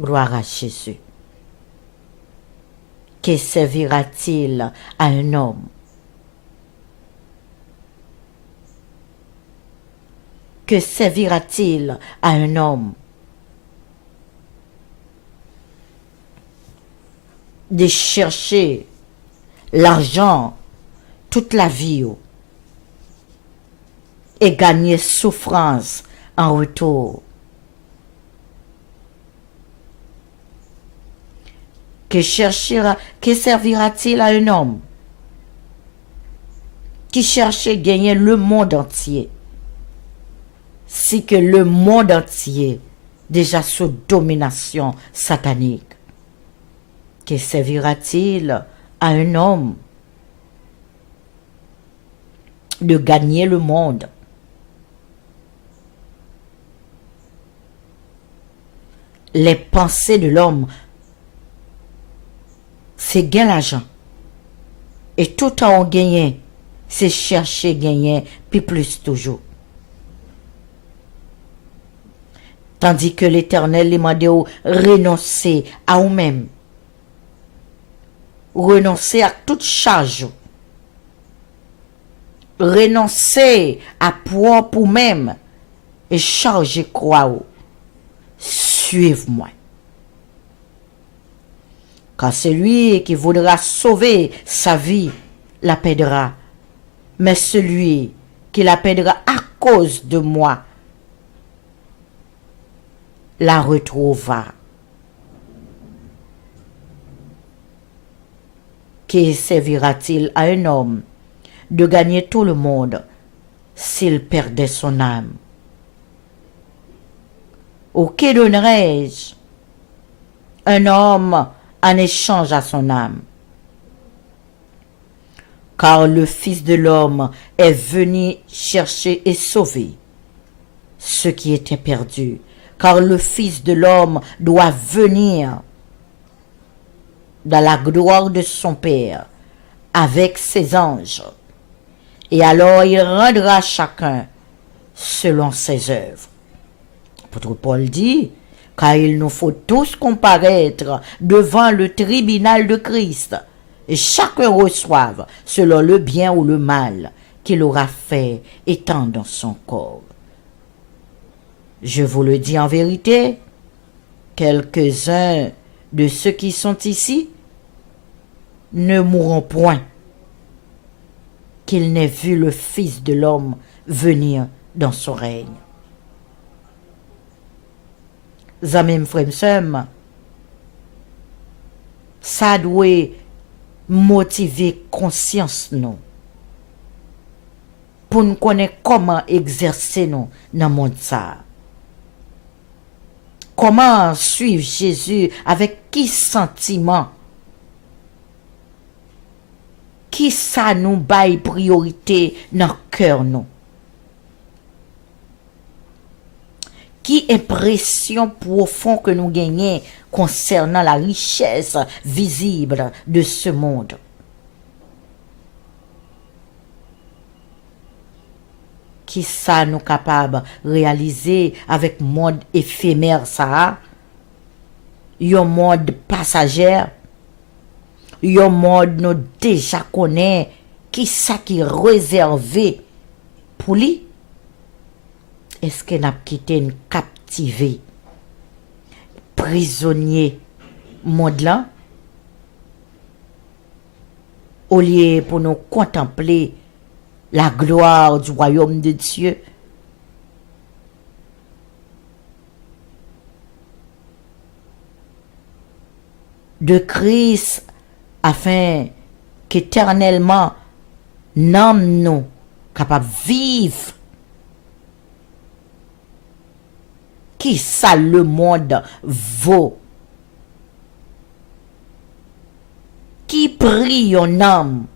Gloire à Jésus. Que servira-t-il à un homme? Que servira-t-il à un homme de chercher l'argent toute la vie et gagner souffrance en retour? Que servira-t-il à un homme qui cherchait gagner le monde entier, si que le monde entier déjà sous domination satanique? Que servira-t-il à un homme de gagner le monde? Les pensées de l'homme, c'est gagner l'argent. Et tout en gagner, c'est chercher gagner, puis plus toujours. Tandis que l'Éternel lui m'a dit renoncer à vous-même. Renoncer à toute charge. Renoncer à poids pour même. Et charger croix. Suive-moi. Car celui qui voudra sauver sa vie la perdra. Mais celui qui la perdra à cause de moi la retrouvera. Que servira-t-il à un homme de gagner tout le monde s'il perdait son âme? Ou que donnerais-je un homme en échange à son âme? Car le Fils de l'homme est venu chercher et sauver ce qui était perdu. Car le Fils de l'homme doit venir dans la gloire de son Père avec ses anges. Et alors il rendra chacun selon ses œuvres. L'apôtre Paul dit, car il nous faut tous comparaître devant le tribunal de Christ, et chacun reçoive selon le bien ou le mal qu'il aura fait étant dans son corps. Je vous le dis en vérité, quelques-uns de ceux qui sont ici ne mourront point, qu'ils n'aient vu le Fils de l'homme venir dans son règne. Zamim frères, ça doit motiver conscience nous pour nous connaître comment exercer nous dans le monde ça. Comment suivre Jésus avec qui sentiment? Qui ça nous baille priorité dans le cœur nous? Qui impression profonde que nous gagnons concernant la richesse visible de ce monde? Qui ça nous capable de réaliser avec monde éphémère ça? Un monde passager? Un monde nous déjà connaît? Qui ça qui est réservé pour lui? Est-ce qu'on a quitté une captivée, prisonnier monde là, au lieu pour nous contempler la gloire du royaume de Dieu? De Christ, afin qu'éternellement, nous capables de vivre. Qui ça le monde vaut? Qui prie un homme?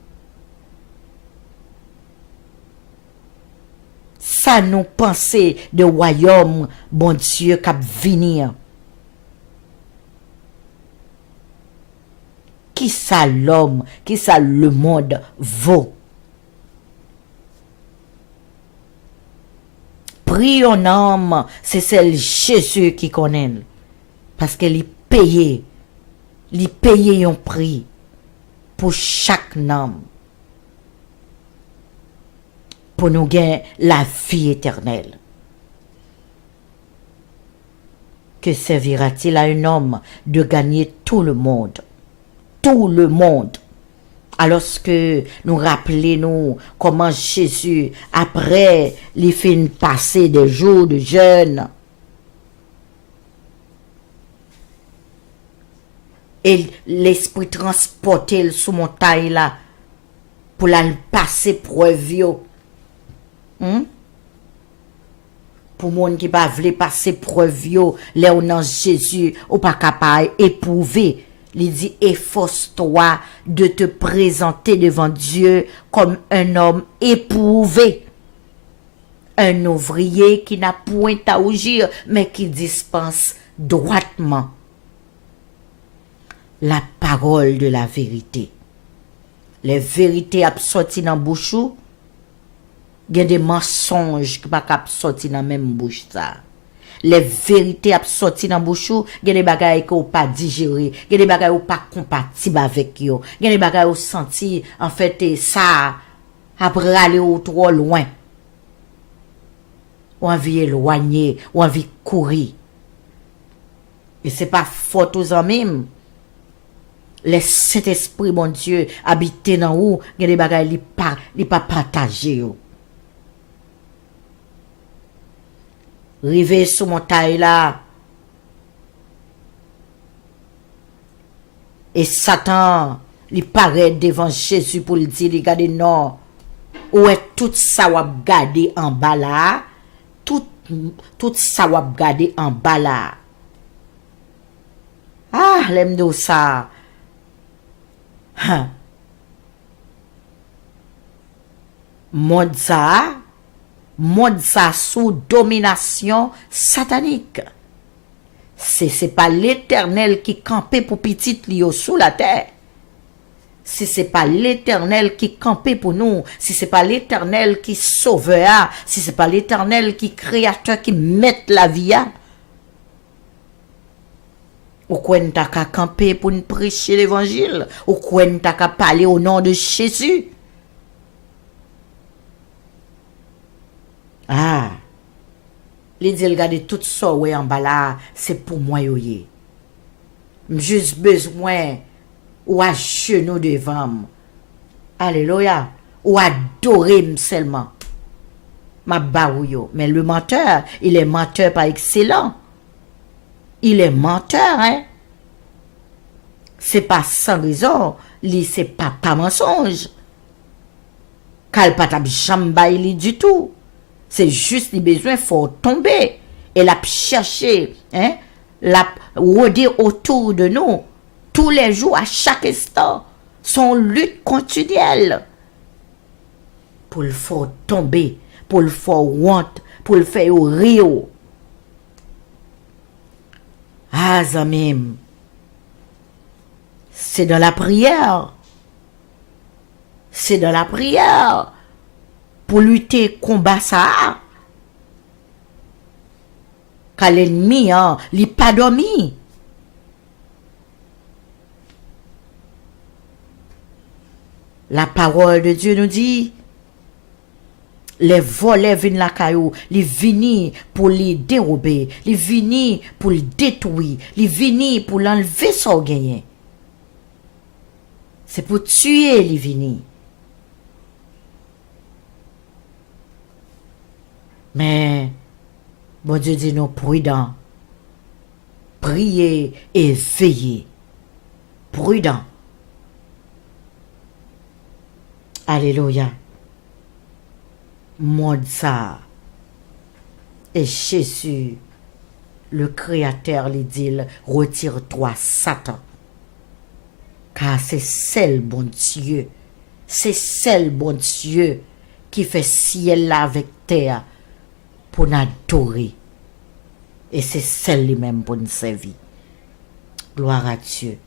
Ça nous penser de royaume, bon Dieu, cap venir. Qui ça l'homme, qui ça le monde vaut? Prie un homme, c'est celle Jésus qui connaît. Parce qu'il paye un prix pour chaque homme. Pour nous gagner la vie éternelle. Que servira-t-il à un homme de gagner tout le monde? Tout le monde. Alors que nous rappelons comment Jésus, après les fins passées des jours de jeûne, et l'esprit transporté sous montagne là, pour la passer preuve. Pour monde qui pas voulu passer preuve, là où dans Jésus, ou pas capable éprouver. Il dit, efforce-toi de te présenter devant Dieu comme un homme éprouvé. Un ouvrier qui n'a point à rougir, mais qui dispense droitement la parole de la vérité. Les vérités absorties dans la bouche, il y a des mensonges qui ne peuvent pas sortir dans la même bouche. Ça. Les vérités absorties dans la bouche, il y a des bagailles qui ne pas digérer, il y a des bagailles qui ne pas compatibles avec eux, il y a des bagailles qui senti en fait ça après aller trop loin. Ou envie éloigner, ou envie courir. Et c'est pas faute aux hommes. Les Saint-Esprit, mon Dieu, habiter dans où, il y a des bagailles qui pas partagées. Rivé sous montagne là. Et Satan, il paraît devant Jésus pour lui dire, regardez non, où est tout ça ou gardé en bas là, tout ça ou gardé en bas là. Ah, l'aime de ça. Monde ça sous domination satanique. C'est pas l'Éternel qui campait pour petit Lio sous la terre. Si c'est pas l'Éternel qui campait pour nous, si c'est pas l'Éternel qui sauvera, si c'est pas l'Éternel qui créateur qui met la vie, Ou qu'on t'a qu'à camper pour nous prêcher l'évangile. Ou qu'on t'a qu'à parler au nom de Jésus. Ah. Les dit, regardez tout ça, ouais, en bas là, c'est pour moi, yoye. Juste besoin, ou à genoux devant. Alléluia. Ou adorer seulement. Ma barouyo. Mais le menteur, il est menteur par excellent. Il est menteur, hein. C'est pas sans raison. C'est pas mensonge. Kal pas t'a jamais li du tout. C'est juste les besoins faut tomber et la chercher, hein, la rôder autour de nous tous les jours à chaque instant. Son lutte continuelle pour le faire tomber, pour le faire honte, pour le faire rire. Ah, zamim, c'est dans la prière. C'est dans la prière. Pour lutter combat ça. Car l'ennemi, il n'a pas dormi. La parole de Dieu nous dit, les volets viennent la caillou, ils viennent pour les dérober, ils viennent pour les détruire, ils viennent pour l'enlever son gain. C'est pour tuer les viennent. Mais, bon Dieu dit nous prudents. Priez et veillez. Prudents. Alléluia. Monde ça. Et Jésus, le Créateur, lui dit, retire-toi, Satan. Car c'est seul bon Dieu. C'est seul bon Dieu qui fait ciel là avec terre. Pour nous adorer. Et c'est celle lui-même pour nous servir. Gloire à Dieu.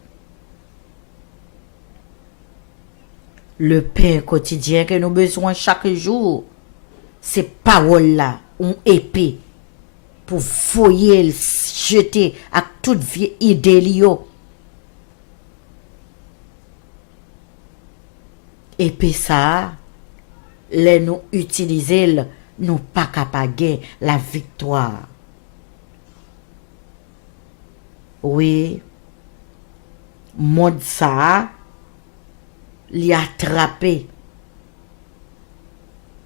Le pain quotidien que nous avons besoin chaque jour, ces paroles-là, ont épée pour foyer, jeter à toute vieille idée liée. Épée ça, les nous utiliser nous pas capables la victoire. Oui, monde ça, l'y attrapé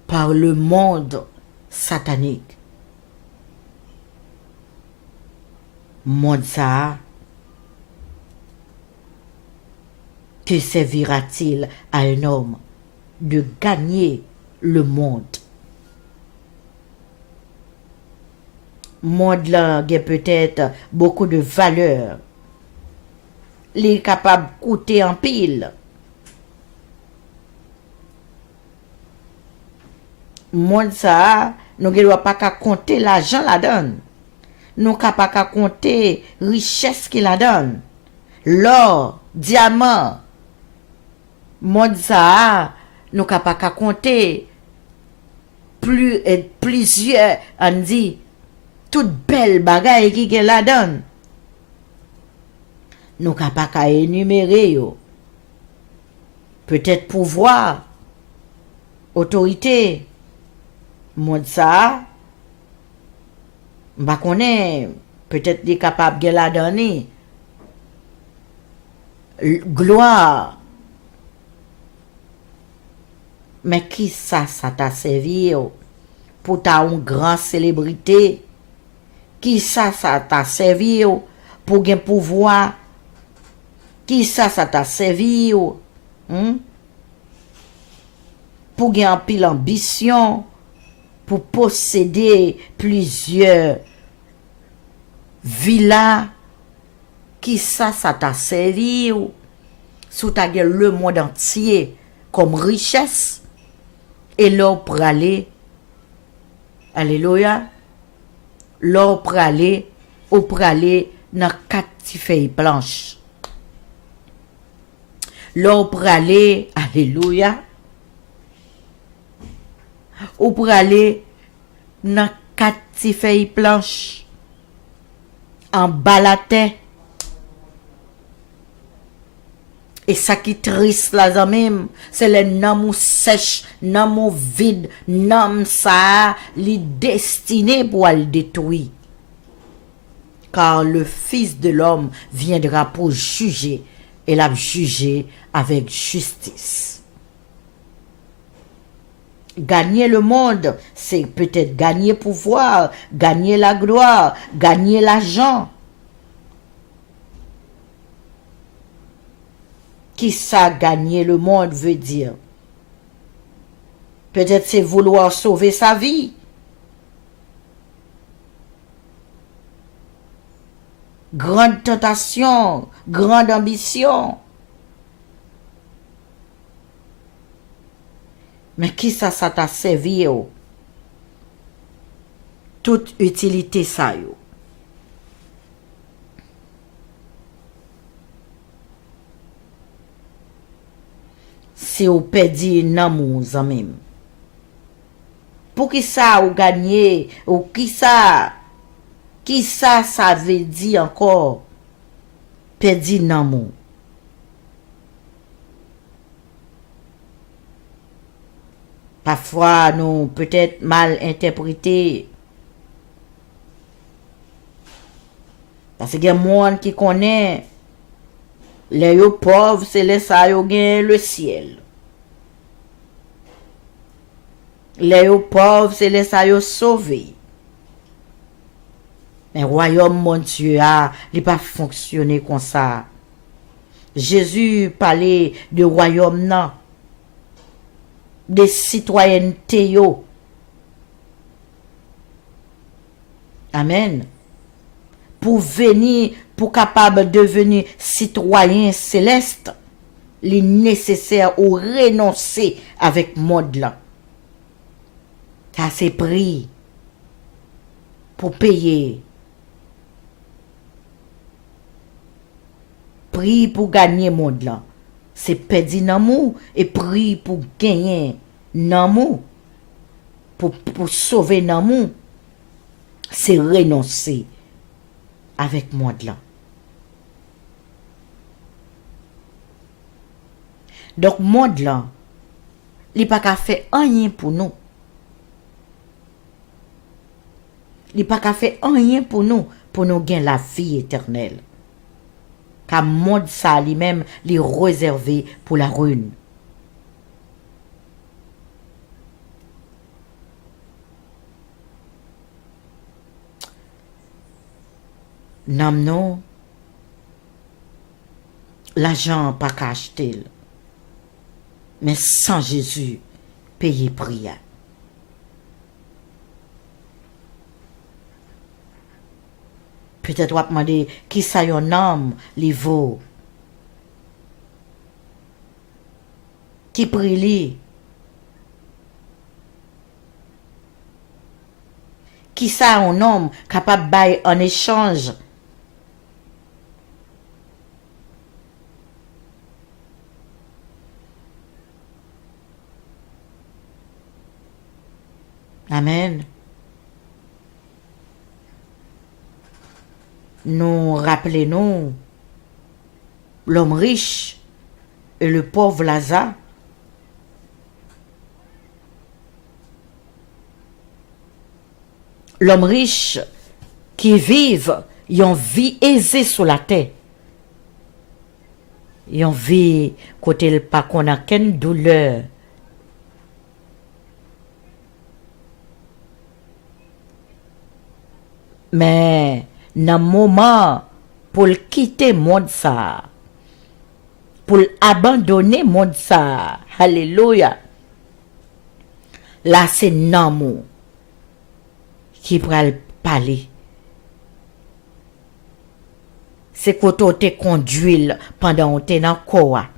par le monde satanique. Monde ça, que servira-t-il à un homme de gagner le monde? Monde là, il y a peut-être beaucoup de valeur. Il est capable de coûter en pile. Monde ça, nous ne doit pas compter l'argent la donne. Nous ne pas compter richesse qu'il la donne. L'or, diamant. Monde ça, nous ne pas compter plusieurs, on dit, toute belle bagaille qui la donne. Nous ne pas énumérer yo. Peut-être pouvoir, autorité. Monde ça, m'pa connaît, peut-être des capable de la donner. Gloire. Mais qui ça t'a servi pour ta une grande célébrité? Qui ça t'a servi pour gagner pouvoir? Qui ça t'a servi pour gagner un pile ambition? Pour posséder plusieurs villas? Qui ça t'a servi sous ta gueule le monde entier comme richesse? Et l'or pour aller, alléluia, l'or pour aller, ou pour aller dans 4 feuilles blanches. L'or pour aller, alléluia, ou pour aller dans 4 feuilles blanches en bas la terre. Et ça qui triste là même, c'est les noms sèches, noms vides, noms ça, les destinés pour le détruire. Car le Fils de l'homme viendra pour juger, et l'a juger avec justice. Gagner le monde, c'est peut-être gagner pouvoir, gagner la gloire, gagner l'argent. Qui ça gagner le monde veut dire? Peut-être c'est vouloir sauver sa vie. Grande tentation, grande ambition. Mais qui ça t'a servi yo? Toute utilité ça yo. Si ou perdi nan mou zanmim. Pour qui ça ou gagné ou qui ça veut dire encore perdi nan mou. Parfois nous peut-être mal interprété. Parce qu'il y a des gens qui connaissent les pauvres, c'est les ça yo gagne le ciel. Les pauvres, c'est les ça yo sauvé. Mais le royaume mon Dieu il pas fonctionner comme ça. Jésus parlait de royaume non, de citoyenneté yo. Amen. Pour venir, pour capable de devenir citoyen céleste, il est nécessaire ou renoncer avec monde là. Ça c'est prix pour payer. Prix pour gagner monde là. C'est perdre nan mou et prix pour gagner nan mou. Pour sauver nan mou. C'est renoncer avec monde là. Donc monde là, il pas qu'à faire rien pour nous. Il pas qu'à faire rien pour nous gagner la vie éternelle. Car monde ça lui-même li réservé pour la ruine. Non, l'argent pas qu'à acheter. Mais sans Jésus, payer prix. Peut-être on va demander qui ça yon âme li vaut. Qui prie li? Qui ça un homme capable bailler en échange? Amen. Nous rappelons l'homme riche et le pauvre Lazare. L'homme riche qui vive une vie aisée sur la terre. Une vie côté le pas qu'on a qu'une douleur. Mais dans le moment pour quitter le monde ça, pour abandonner le monde ça, alléluia, là c'est l'amour qui pourra parler. C'est quand on te conduit pendant on te dans quoi.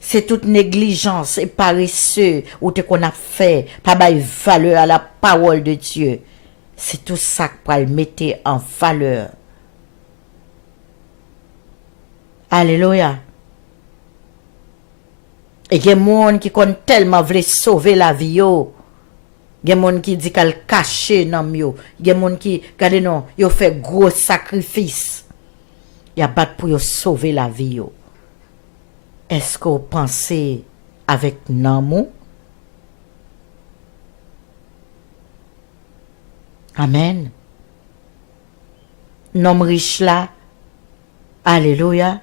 C'est toute négligence et paresseux ou te qu'on a fait, pas bail valeur à la parole de Dieu. C'est tout ça que pour le mettre en valeur. Alléluia. Et il y a des gens qui ont tellement voulu sauver la vie. Il y a des gens qui disent qu'elle cache dans yo. Il y a des gens qui, regardez non, ils fait gros sacrifices. Il y a pas pour sauver la vie. Est-ce que vous pensez avec l'amour? Amen. Nom riche là, alléluia,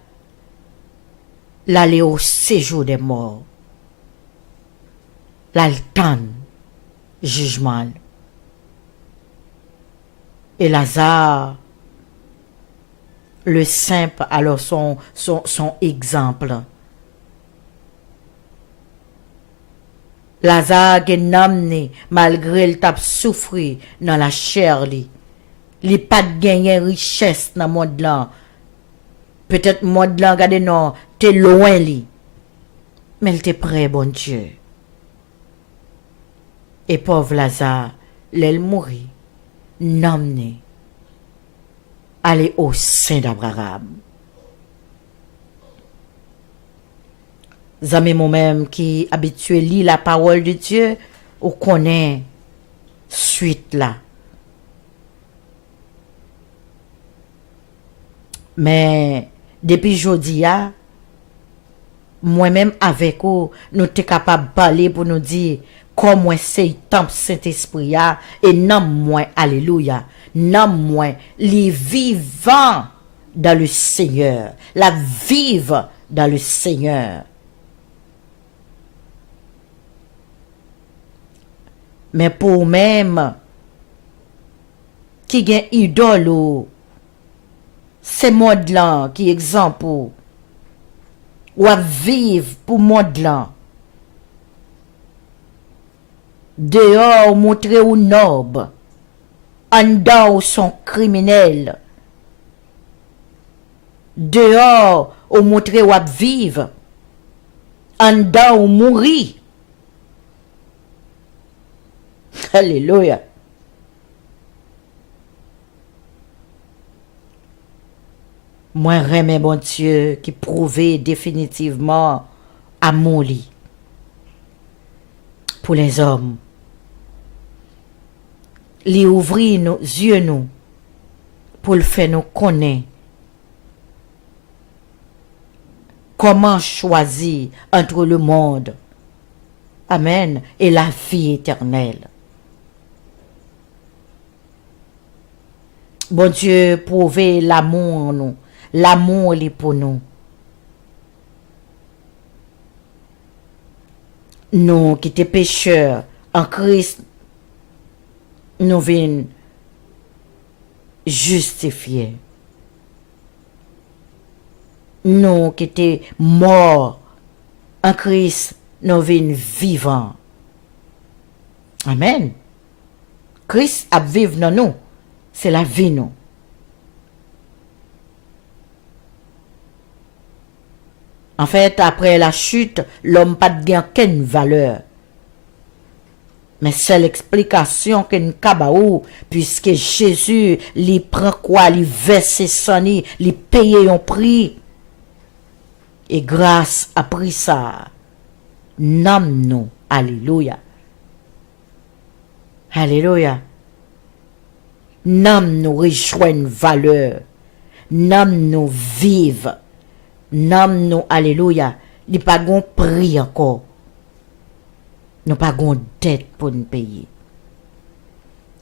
l'aller au séjour des morts, l'altan, jugement. Et Lazare, le simple, alors son exemple. Lazare gen amené malgré le tap souffri dans la chair li. Li pas gagné richesse dans monde là. Peut-être monde là gade non, t'es loin li. Mais il t'est prêt bon Dieu. Et pauvre Lazare, l'elle mourit, n'amené aller au sein d'Abraham. Zami moi-même qui habitué lit la parole de Dieu, ou connaît suite là. Mais depuis jodi a, moi-même avec vous, nous sommes capables de parler pour nous dire comment c'est temple Saint-Esprit a et non moins alléluia, non moins les vivants dans le Seigneur, la vive dans le Seigneur. Mais pour même qui gen idole ou c'est monde là qui exemple ou à vivre pour monde là dehors montrer ou noble en dedans ou son criminel dehors ou montrer ou à vivre en dedans ou mourir. Alléluia. Moi, remets bon Dieu qui prouvait définitivement amour li pour les hommes. Li ouvrir nos yeux nous pour le faire nous connaître comment choisir entre le monde, amen, et la vie éternelle. Bon Dieu, prouvez l'amour en nous. L'amour est pour nous. Nous qui étions pécheurs, en Christ, nous venons justifier. Nous qui étions morts, en Christ, nous venons vivants. Amen. Christ a vécu dans nous. C'est la vie, nous. En fait, après la chute, l'homme pas de aucune valeur. Mais c'est l'explication que nous avons, puisque Jésus, lui prend quoi, lui verse son nid, lui paye un prix. Et grâce à pris ça, nomme-nous. Alléluia. Alléluia. Nomme-nous rejoindre valeur. Nomme-nous vivre. Nomme-nous, alléluia. Il n'y a pas de prix encore. Nous pas de dette pour nous payer.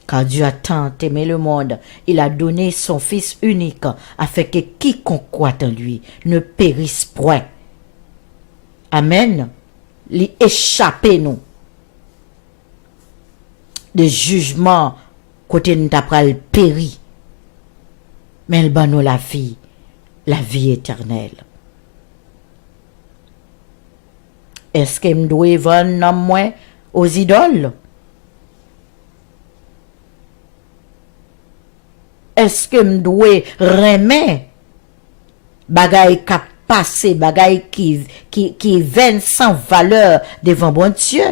Car Dieu a tant aimé le monde, il a donné son Fils unique, afin que quiconque croit en lui ne périsse point. Amen. Lui échapper nous de jugement côté nous t'apprend le péri. Mais il ban nous la vie éternelle. Est-ce que me doit vendre moins aux idoles? Est-ce que me doit remettre bagay qui passé, bagay qui viennent sans valeur devant bon Dieu?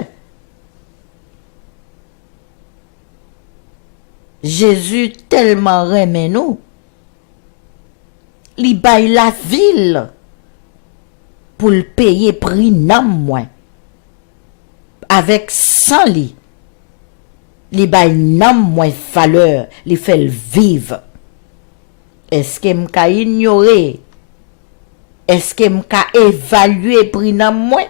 Jésus tellement remet nous, li bay la ville pour le payer prix nam moins. Avec 100 li bay nam moins valeur, li fait le vivre. Est-ce que m'ka ignorer Est-ce que m'ka évaluer prix nan moi?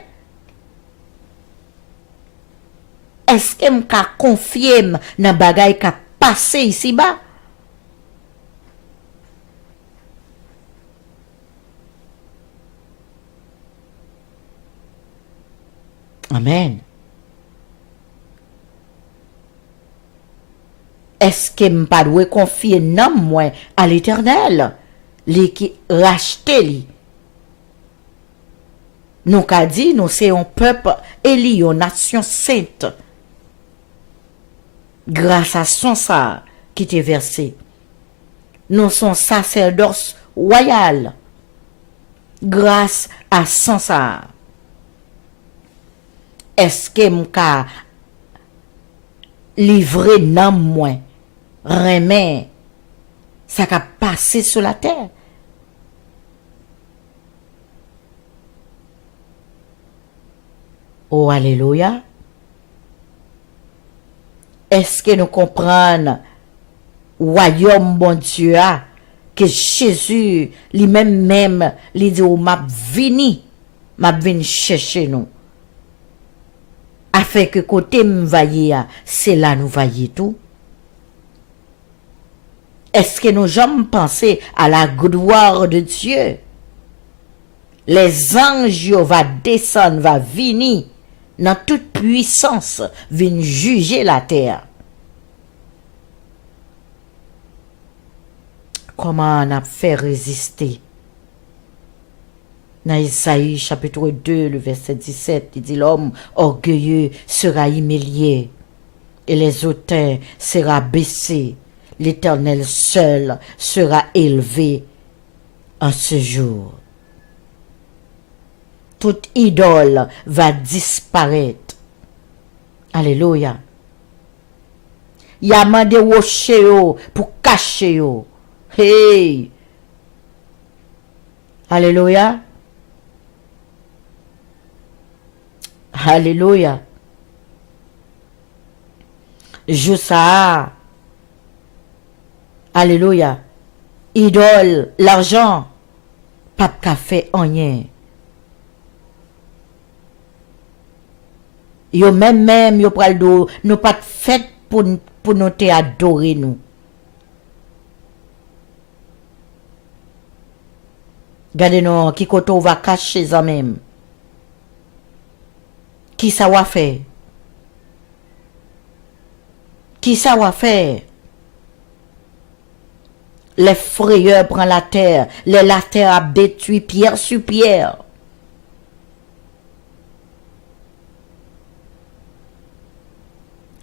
Est-ce que m'ka confier nan bagay ka passé ici bas? Amen. Est-ce que m'pa doit confier nan moi à l'Éternel, li qui racheté li? Nous qu'a dit, nous c'est un peuple élu, une nation sainte. Grâce à son sang qui t'est versé. Nous sommes sacerdoce royal. Grâce à son sang. Est-ce que m'ka livré nan moi, remet, ça qu'a passé sur la terre? Oh, alléluia. Est-ce que nous comprenons, royaume bon Dieu, que Jésus, lui-même, lui dit, m'a vini chercher nous. Afin que côté m'vailler, c'est là nous vailler tout. Est-ce que nous jamais penser à la gloire de Dieu? Les anges va descendre, va venir dans toute puissance, viennent juger la terre. Comment on a fait résister? Dans Isaïe chapitre 2, le verset 17, il dit l'homme orgueilleux sera humilié et les hautains sera baissé. L'Éternel seul sera élevé en ce jour. Toute idole va disparaître. Alléluia. Il y a mandé rocher pour cacher yo. Hey. Alléluia. Alléluia. Je ça. Alléluia. Idole, l'argent, pas de café, rien. Yo même yo pral do, nous pas fait pour nous te adorer nous. Gardez nous qui koto va cacher ça même. Qui ça va faire? Qui ça va faire? Les frayeurs prennent la terre, la terre a détruit pierre sur pierre.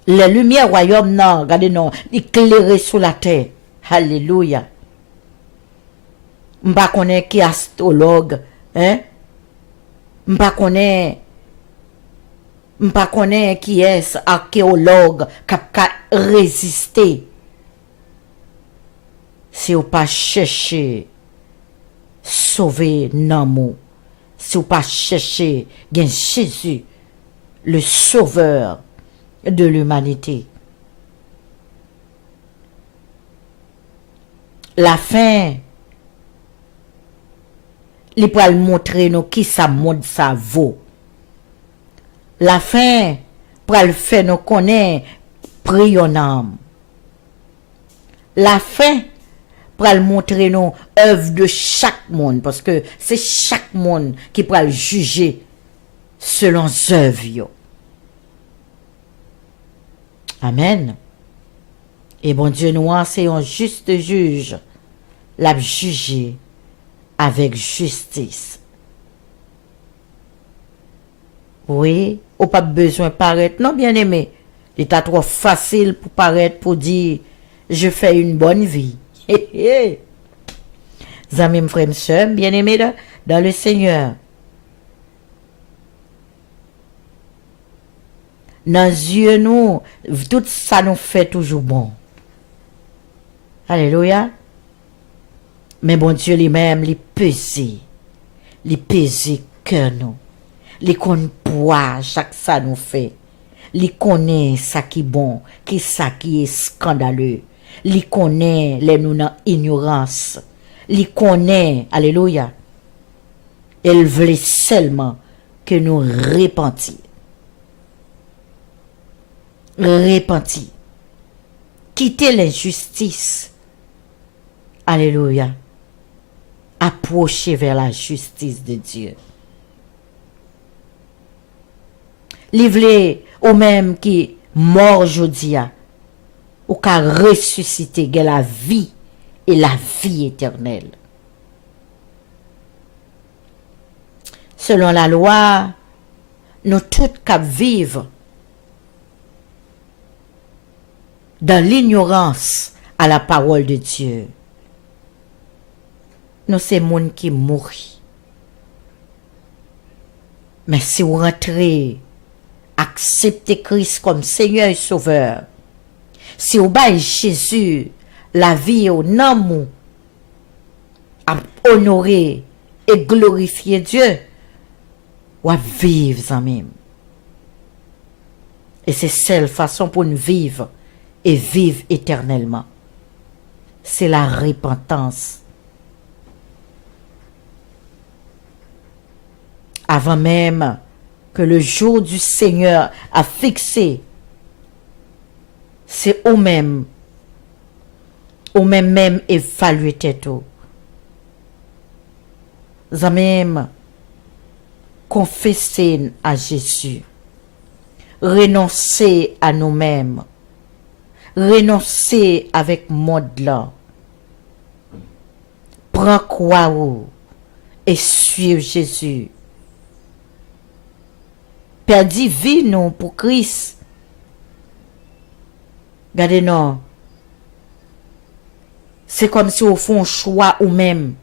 Les lumières royaume non, regardez non, éclairées sur la terre. Alléluia. M'pa connaît qui astrologue, hein? M'pa connaît qui est archéologue qui a résisté. Si vous pas chercher sauver Namo, si vous pas chercher gen Jésus, le sauveur de l'humanité. La fin, il peut montrer nous qui ça mode ça vaut. La fin, pour le faire nous connaître prions. La fin, pour le montrer nous œuvre de chaque monde, parce que c'est chaque monde qui peut le juger selon œuvre. Amen. Et bon Dieu nous c'est un juste juge, l'a jugé avec justice. Oui, ou pas besoin de paraître, non bien aimé. Il est trop facile pour paraître, pour dire, je fais une bonne vie. Amis, frères et sœurs, bien aimés dans le Seigneur. Dans les yeux, nous, tout ça nous fait toujours bon. Alléluia. Mais bon Dieu lui-même, il pèse cœur nous. Il connaît poids, chaque ça nous fait. Il connaît ça qui est bon, qui ça qui est scandaleux. Il connaît les nous dans ignorance. Il connaît, alléluia. Elle voulait seulement que nous repentions. Repentir. Quitter l'injustice. Alléluia. Approcher vers la justice de Dieu. Livrer au même qui mort aujourd'hui, ou qu'a ressuscité la vie et la vie éternelle. Selon la loi, nous tous cap vivre dans l'ignorance à la parole de Dieu. Nous c'est monde qui mourit. Mais si vous rentrez, acceptez Christ comme Seigneur et Sauveur, si vous baillez Jésus la vie au nom, à honorer et glorifier Dieu, ou à vivre en même. Et c'est seule façon pour nous vivre et vivre éternellement. C'est la repentance. Avant même que le jour du Seigneur a fixé, c'est au même évaluer tête. Même confesser à Jésus, renoncer à nous-mêmes, renoncer avec monde là, prends croix et suivre Jésus. Perdu vie nous pour Christ. Regardez non. C'est comme si au fond choix ou même.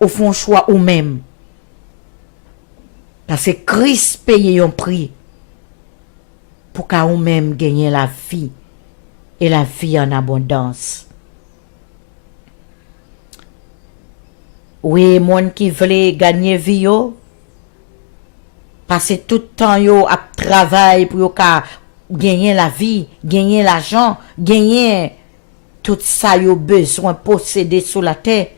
Au fond choix ou même. Parce que Christ paye un prix pour qu'à ou même gagner la vie et la vie en abondance. Oui, monde qui veut gagner vie yo, passer tout le temps yo à travail pour yo gagner la vie, gagner l'argent, gagner tout ça yo besoin posséder sur la terre.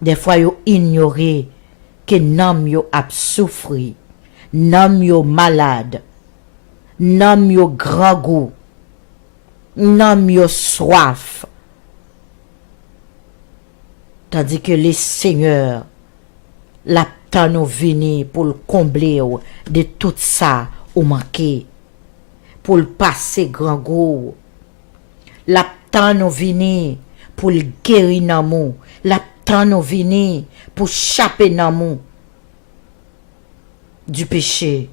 Des fois yo ignorer que nam yo a souffri, nam yo malade, nam yo grand goût, nam yo soif. Tandis que les seigneurs, la temps nous vini pour le combler de tout ça ou manqué, pour le passer grand goût. La temps nous vini pour le guérir l'amour. La temps nous vini pour chapper l'amour du péché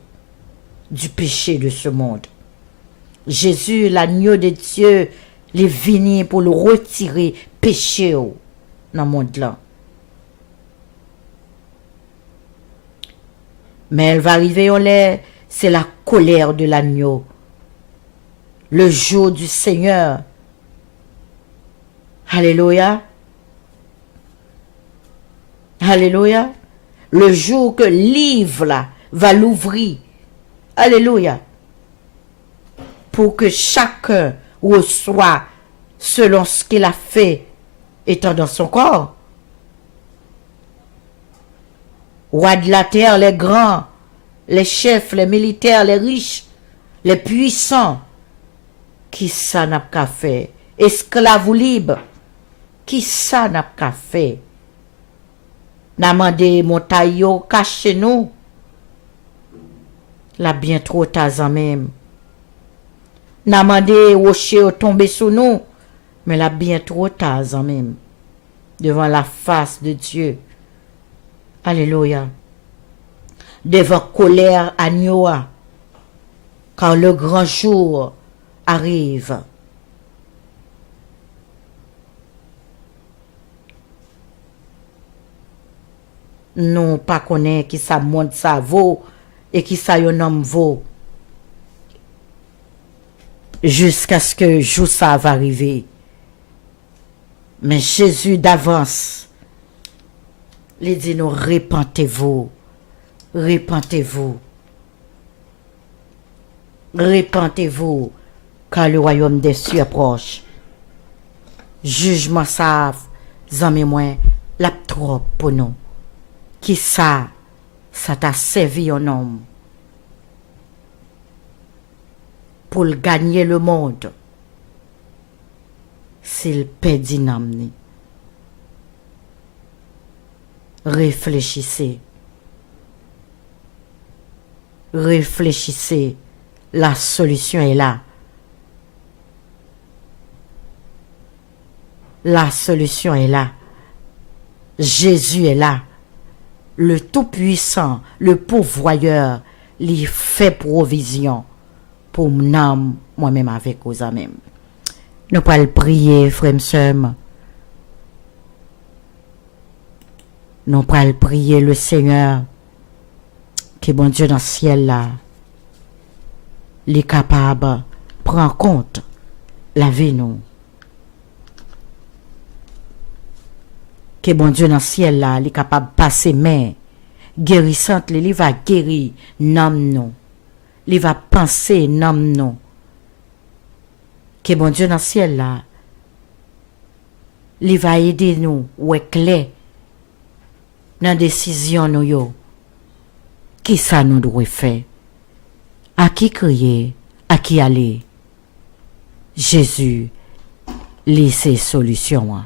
de ce monde. Jésus, l'agneau de Dieu, est venu pour le retirer péché dans le monde là. Mais elle va arriver en l'air, c'est la colère de l'agneau. Le jour du Seigneur. Alléluia. Alléluia. Le jour que le livre là va l'ouvrir. Alléluia. Pour que chacun reçoive selon ce qu'il a fait étant dans son corps. Rois de la terre, les grands, les chefs, les militaires, les riches, les puissants, qui ça n'a pas fait? Esclaves ou libres, qui ça n'a pas fait? N'a mandé montagne caché nous. La bien trop tard même. N'a mandé rocher tomber sur nous, mais la bien trop tard même. Devant la face de Dieu. Alléluia. Devant colère agneau, car le grand jour arrive. Non pas connaît qui ça monte ça vaut et qui ça yon homme vaut. Jusqu'à ce que jour ça va arriver. Mais Jésus d'avance, il dit nous repentez-vous, repentez-vous, repentez-vous, car le royaume des cieux approche. Jugement ça, zanmi moi, la trop pour nous. Qui ça t'a servi un homme pour gagner le monde s'il perdit n'amni. Réfléchissez. Réfléchissez. La solution est là. La solution est là. Jésus est là. Le Tout-Puissant, le Pourvoyeur, il fait provision pour moi-même avec vous amis. Nous allons prier, frères et sœurs. Nous allons prier le Seigneur, que bon Dieu dans le ciel là, il est capable de prendre compte la vie nous. Que bon Dieu dans le ciel là, il est capable de passer main guérissante, il va guérir nous. Il va penser nous. Que bon Dieu dans le ciel là, il va aider nous ou clair dans décision nous yo. Qui ça nous doit faire? À qui crier? À qui aller? Jésus, laissez solution.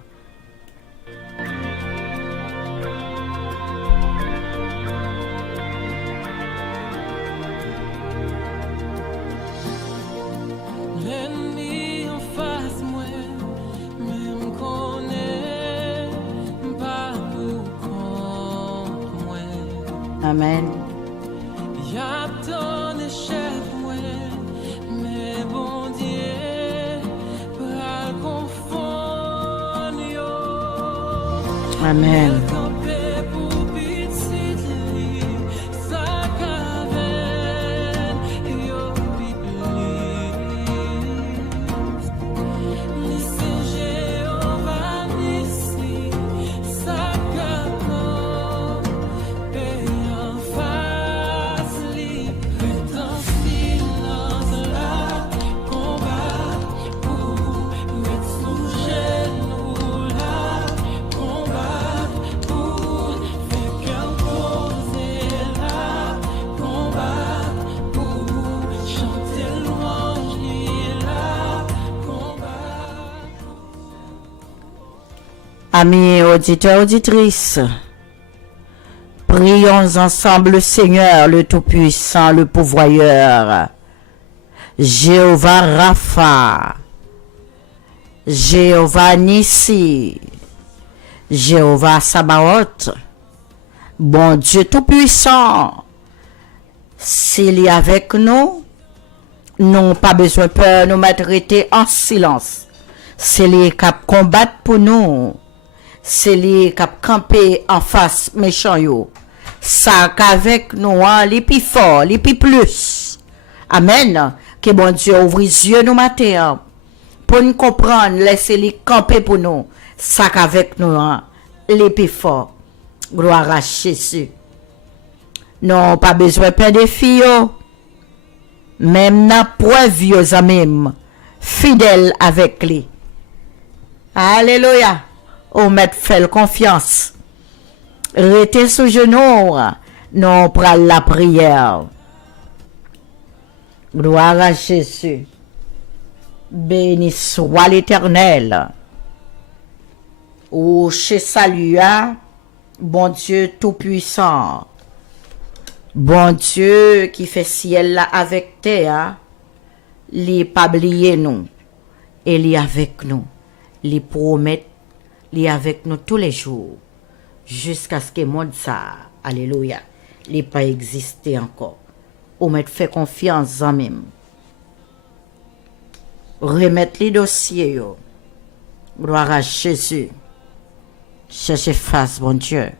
Amen. Amen. Amis auditeurs, auditrices, prions ensemble le Seigneur, le Tout-Puissant, le Pourvoyeur, Jéhovah Rapha, Jéhovah Nissi, Jéhovah Sabaoth, bon Dieu Tout-Puissant, s'il est avec nous, n'ont pas besoin de peur, nous mettre en silence. C'est lui qui combattre pour nous. C'est lui qui camper en face méchant yo. Ça qu'avec nous, les plus fort, les plus plus. Amen. Que bon Dieu ouvre les yeux nous matin. Pour nous comprendre, laissez-les camper pour nous. Ça qu'avec nous, les plus fort. Gloire à Jésus. Non, pas besoin de perdre des filles. Même na preuve yo même fidèle avec lui. Alléluia. On met fait confiance. Restez sous genoux. Non, prend la prière. Gloire à Jésus. Béni soit l'Éternel. Ou chez salut, bon Dieu tout-puissant. Bon Dieu qui fait ciel là avec terre, li pas oublier nous. Et li avec nous. Li promet, li avec nous tous les jours. Jusqu'à ce que le monde ça, alléluia, li pas existé encore. Ou mettre fait confiance en même. Remettre les dossiers yo. Gloire à Jésus. Cherchez face, bon Dieu.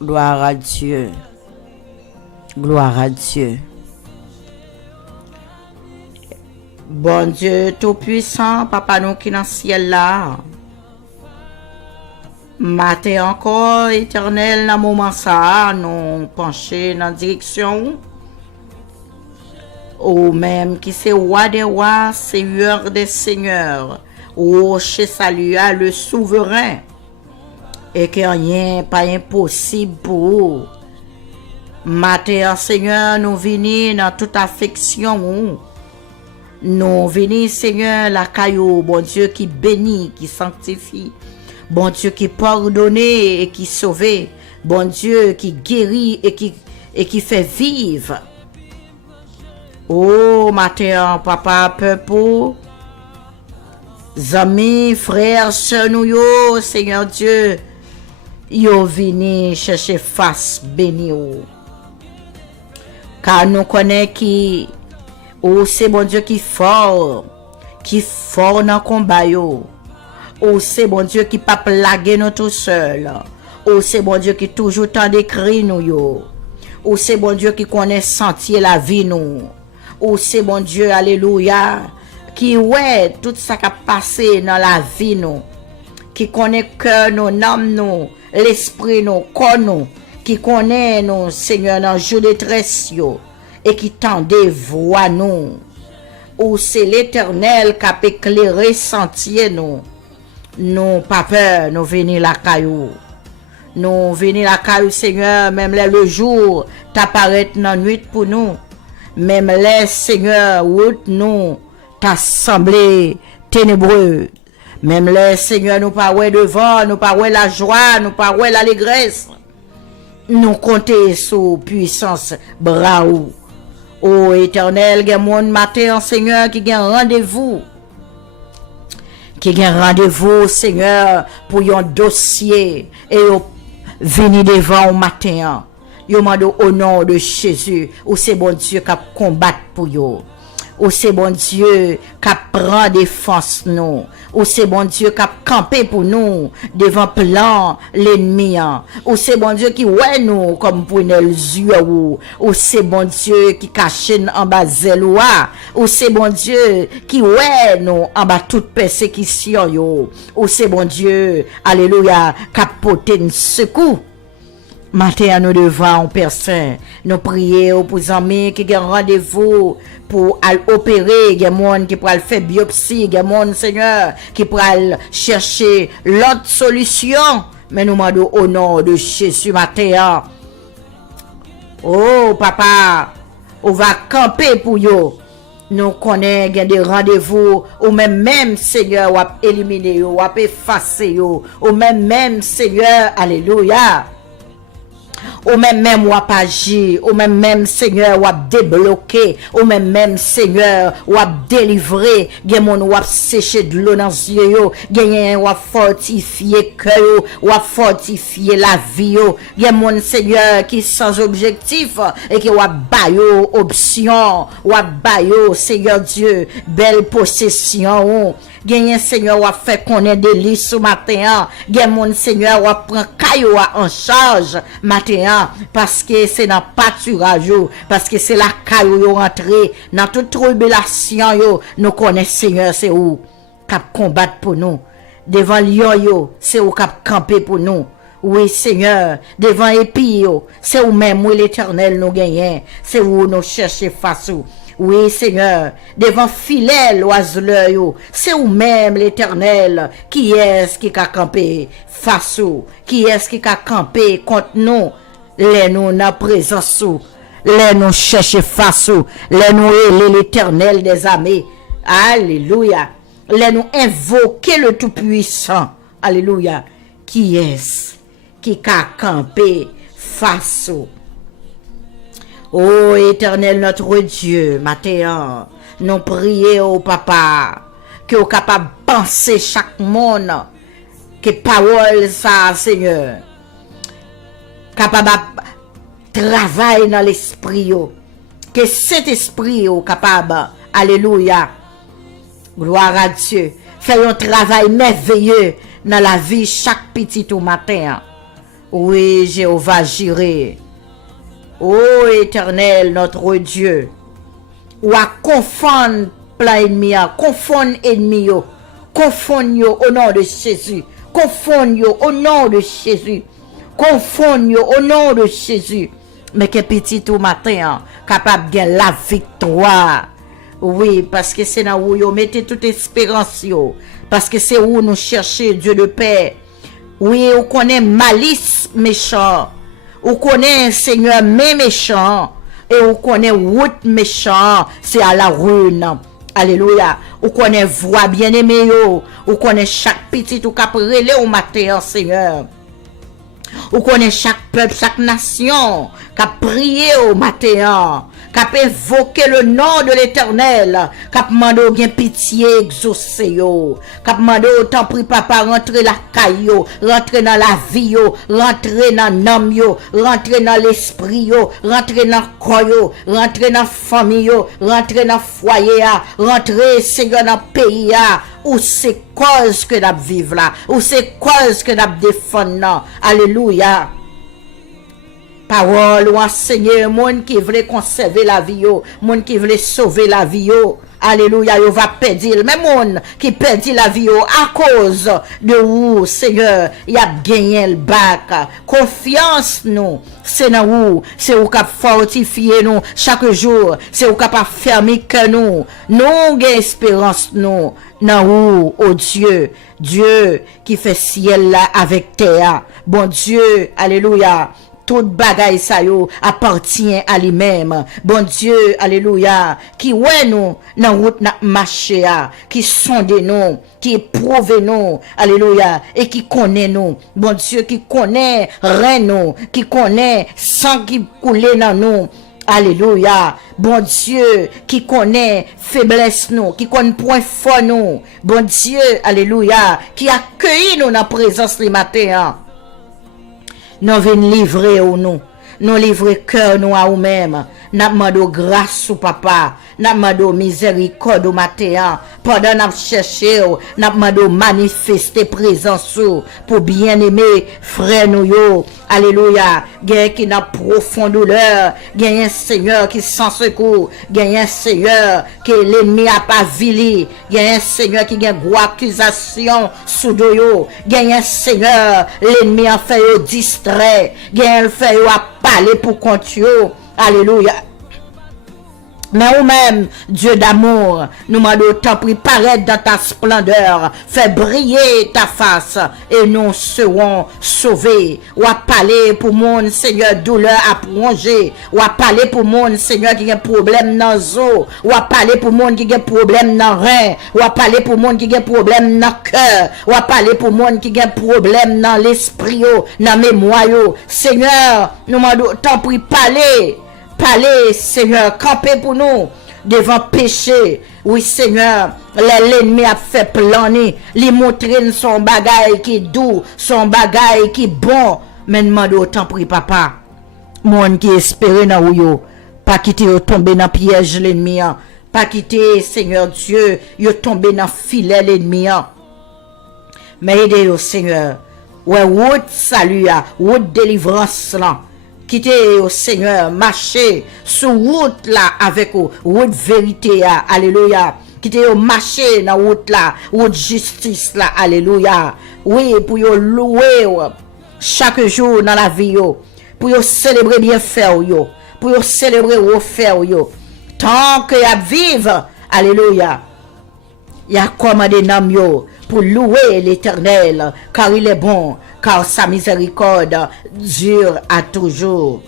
Gloire à Dieu. Gloire à Dieu. Bon Dieu tout-puissant, Papa nous qui dans le ciel là. Matin encore, éternel, dans le moment ça, nous pencher dans la direction. Ou même qui c'est roi des rois, seigneur des seigneurs. Rocher salua le souverain. Et que rien pas impossible pour vous. Matin, Seigneur, nous venons dans toute affection. Nous venons, Seigneur, la caillou, bon Dieu qui bénit, qui sanctifie. Bon Dieu qui pardonne et qui sauve. Bon Dieu qui guérit et qui fait vivre. Oh, matin, papa, peuple, amis, frères, sœurs, nous, yo, Seigneur Dieu, yo vini chercher face béni ou. Car nous connaissons qui, ou c'est bon Dieu qui fort dans le combat yo. Ou c'est bon Dieu qui pas plaguer nous tout seul. Ou c'est bon Dieu qui toujours tant d'écrit nous yo. Ou c'est bon Dieu qui connaît sentier la vie nous. Ou c'est bon Dieu, alléluia, qui ouais tout ça qui a passé dans la vie nous. Qui connaît cœur nous, âme nous, l'esprit nous, corps nous, qui connaît nous, Seigneur, dans le jour de détresse et qui tendait voix nous. Ou c'est l'Éternel qui a éclairé sentier nous. Nous pas peur, nous venons la caillou. Nous venons la caillou, Seigneur, même le jour t'apparaît dans la nuit pour nous. Même les Seigneur, route nous t'a semblé ténébreux. Même les Seigneur, nous pas ouais devant, nous pas ouais la joie, nous pas ouais l'allégresse. Nous compter sous puissance bras ou. Ô Éternel, il y a mon matin, Seigneur, qui a rendez-vous. Qui a rendez-vous, Seigneur, pour un dossier et venir devant au matin. Yo mando au nom de Jésus, ou c'est bon Dieu qui combat pour yo. Ou c'est bon Dieu qui prend défense nous. Ou c'est bon Dieu qui campé pour nous devant plan l'ennemi. Ou c'est bon Dieu qui ouais nous comme pour les yeux. Ou c'est bon Dieu qui cache en bas zéloa. Ou c'est bon Dieu qui ouais nous en bas toute persécution yo. Ou c'est bon Dieu, alléluia, qui apporte un secours. Matin, nous devons, Père Saint, nous prier pour les amis qui ont rendez-vous pour opérer, il y a des gens qui pourraient faire biopsie, il y a des gens, Seigneur, qui pourraient chercher l'autre solution. Mais nous demandons au nom de Jésus matin. Oh, papa, on va camper pour yo. Nous connaissons des rendez-vous, ou même, Seigneur, ou éliminer, ou effacer, ou même, Seigneur, alléluia. Ou même wap agir, ou même Seigneur wap débloquer, ou même Seigneur wap délivrer, gen moun wap sécher de l'eau dans yeux yo, gen wap fortifier cœur yo, wap fortifier la vie yo, gen moun Seigneur qui sans objectif et qui wap bayo option, wap bayo Seigneur Dieu, belle possession. Gen Seigneur wap fait connaître des lits ce matin, gen moun Seigneur wap prend caillou en charge matin. Parce que c'est dans pâturage, parce que c'est la caillou yo rentré dans toute tribulation yo, nous connaissons Seigneur, c'est où cap combattre pour nous. Devant lion yo, c'est où cap camper pour nous. Oui Seigneur, devant épis yo, c'est où même où l'Éternel nous gagne, c'est où nous chercher face où. Oui, Seigneur, devant filet l'oiseleur yo, c'est où même l'Éternel, qui est-ce qui a campé face où, qui est-ce qui a campé contre nous. Les nous na présence ou, les nous chercher face ou, les nous élever l'Éternel des armées. Alléluia. Les nous invoquer le Tout-Puissant. Alléluia. Qui est-ce qui a campé face ou? Oh Éternel notre Dieu, matin, nous prions au Papa, que vous capable de penser chaque monde, que parole ça, Seigneur. Capable de travailler dans l'esprit, que cet esprit est capable, alléluia, gloire à Dieu, faire un travail merveilleux dans la vie chaque petit au matin. Oui, Jéhovah Jireh, ô Éternel notre Dieu, ou à confondre plein ennemi, confondre ennemi, confondre au nom de Jésus, confondre au nom de Jésus. Confondre au nom de Jésus. mais que petit tout matin, capable de la victoire. Oui, parce que c'est là où vous mettez toute espérance, parce que c'est où nous cherchons Dieu de paix. Oui, on connaît malice méchant, on connaît Seigneur mais méchant, et on connaît route méchant, c'est à la ruine. Alléluia. On connaît voix bien-aimée, on connaît chaque petit ou cap relé au matin, Seigneur. On connaît chaque peuple, chaque nation qui a prié au matin, qui a évoqué le nom de l'Éternel, qui a demandé bien pitié, exaucé, qui a demandé autant pris papa, rentrer la caillou, rentrer dans la vie, rentrer dans l'âme, rentrer dans l'esprit, rentrer dans le corps, rentrer dans la famille, rentrer dans le foyer, rentrer, Seigneur, dans le pays, ou c'est cause que nous vivons là, ou c'est cause que nous défendons là. Alléluia. Parole ou enseigner monde qui veut conserver la vie, monde qui veut sauver la vie. Alléluia, yo va perdre. Même monde qui perd la vie à cause de vous, Seigneur, il a gagné le bac. Confiance nous, c'est dans vous, c'est vous qui fortifier nous chaque jour, c'est vous qui fermer que nous. Nous avons espérance nous dans vous, oh Dieu, Dieu qui fait ciel là avec terre. Bon Dieu, alléluia. Toute bagaille ça yo appartient à lui-même. Bon Dieu, alléluia, qui ouais nous dans route n'a marché, qui sonde nous, qui éprouve nous, alléluia, et qui connaît nous. Bon Dieu, qui connaît rien nous, qui connaît sang qui coule dans nous. Alléluia. Bon Dieu, qui connaît faiblesse nous, qui connaît point fort nous. Bon Dieu, alléluia, qui accueille nous dans la présence le matin. Nous venons livrer ou nous livrer cœur nous à nous-mêmes. Nous demandons grâce au papa, nous demandons miséricorde au matin. Pendant nous chercher, nous demandons manifester présence pour bien aimer frère nous yo. Alléluia. Gagne qui n'a profond douleur, gagne un Seigneur qui sans secours, gagne un Seigneur que l'ennemi a pas vili, gagne un Seigneur qui gagne gros accusation sous yo, gagne un Seigneur l'ennemi a fait yo distrait, gagne le fait yo a parler pour compte yo. Alléluia. Mais nous-mêmes, Dieu d'amour, nous m'en autant pris paraître dans ta splendeur, fais briller ta face, et nous serons sauvés. Ou à parler pour mon Seigneur douleur à plonger, ou à parler pour mon Seigneur qui a un problème dans os, ou à parler pour mon qui a un problème dans rein, ou à parler pour mon qui a un problème dans cœur, ou à parler pour mon qui a un problème dans l'esprit, dans mémoire. Seigneur, nous m'en autant pris parler. Parlez, Seigneur, campez pour nous devant péché. Oui, Seigneur, l'ennemi a fait planer, lui montrer son bagaille qui est doux, son bagaille qui est bon. Mais demande autant pour papa. Monde qui espère dans vous, pas quitter tomber dans piège l'ennemi, pas quitter, Seigneur Dieu, yo tomber dans filet l'ennemi. Mais aidez au Seigneur. Ouais, route salut, route délivrance là. Quittez au Seigneur, marchez sur route là avec vous, route vérité, alléluia. Quittez au marcher dans route là, route justice là, alléluia. Oui, pour yo louer chaque jour dans la vie pour yo célébrer bien faire pour yo célébrer refaire tant que y a vivre, alléluia. Y a commandé nam yo pour louer l'Éternel, car il est bon, car sa miséricorde dure à toujours.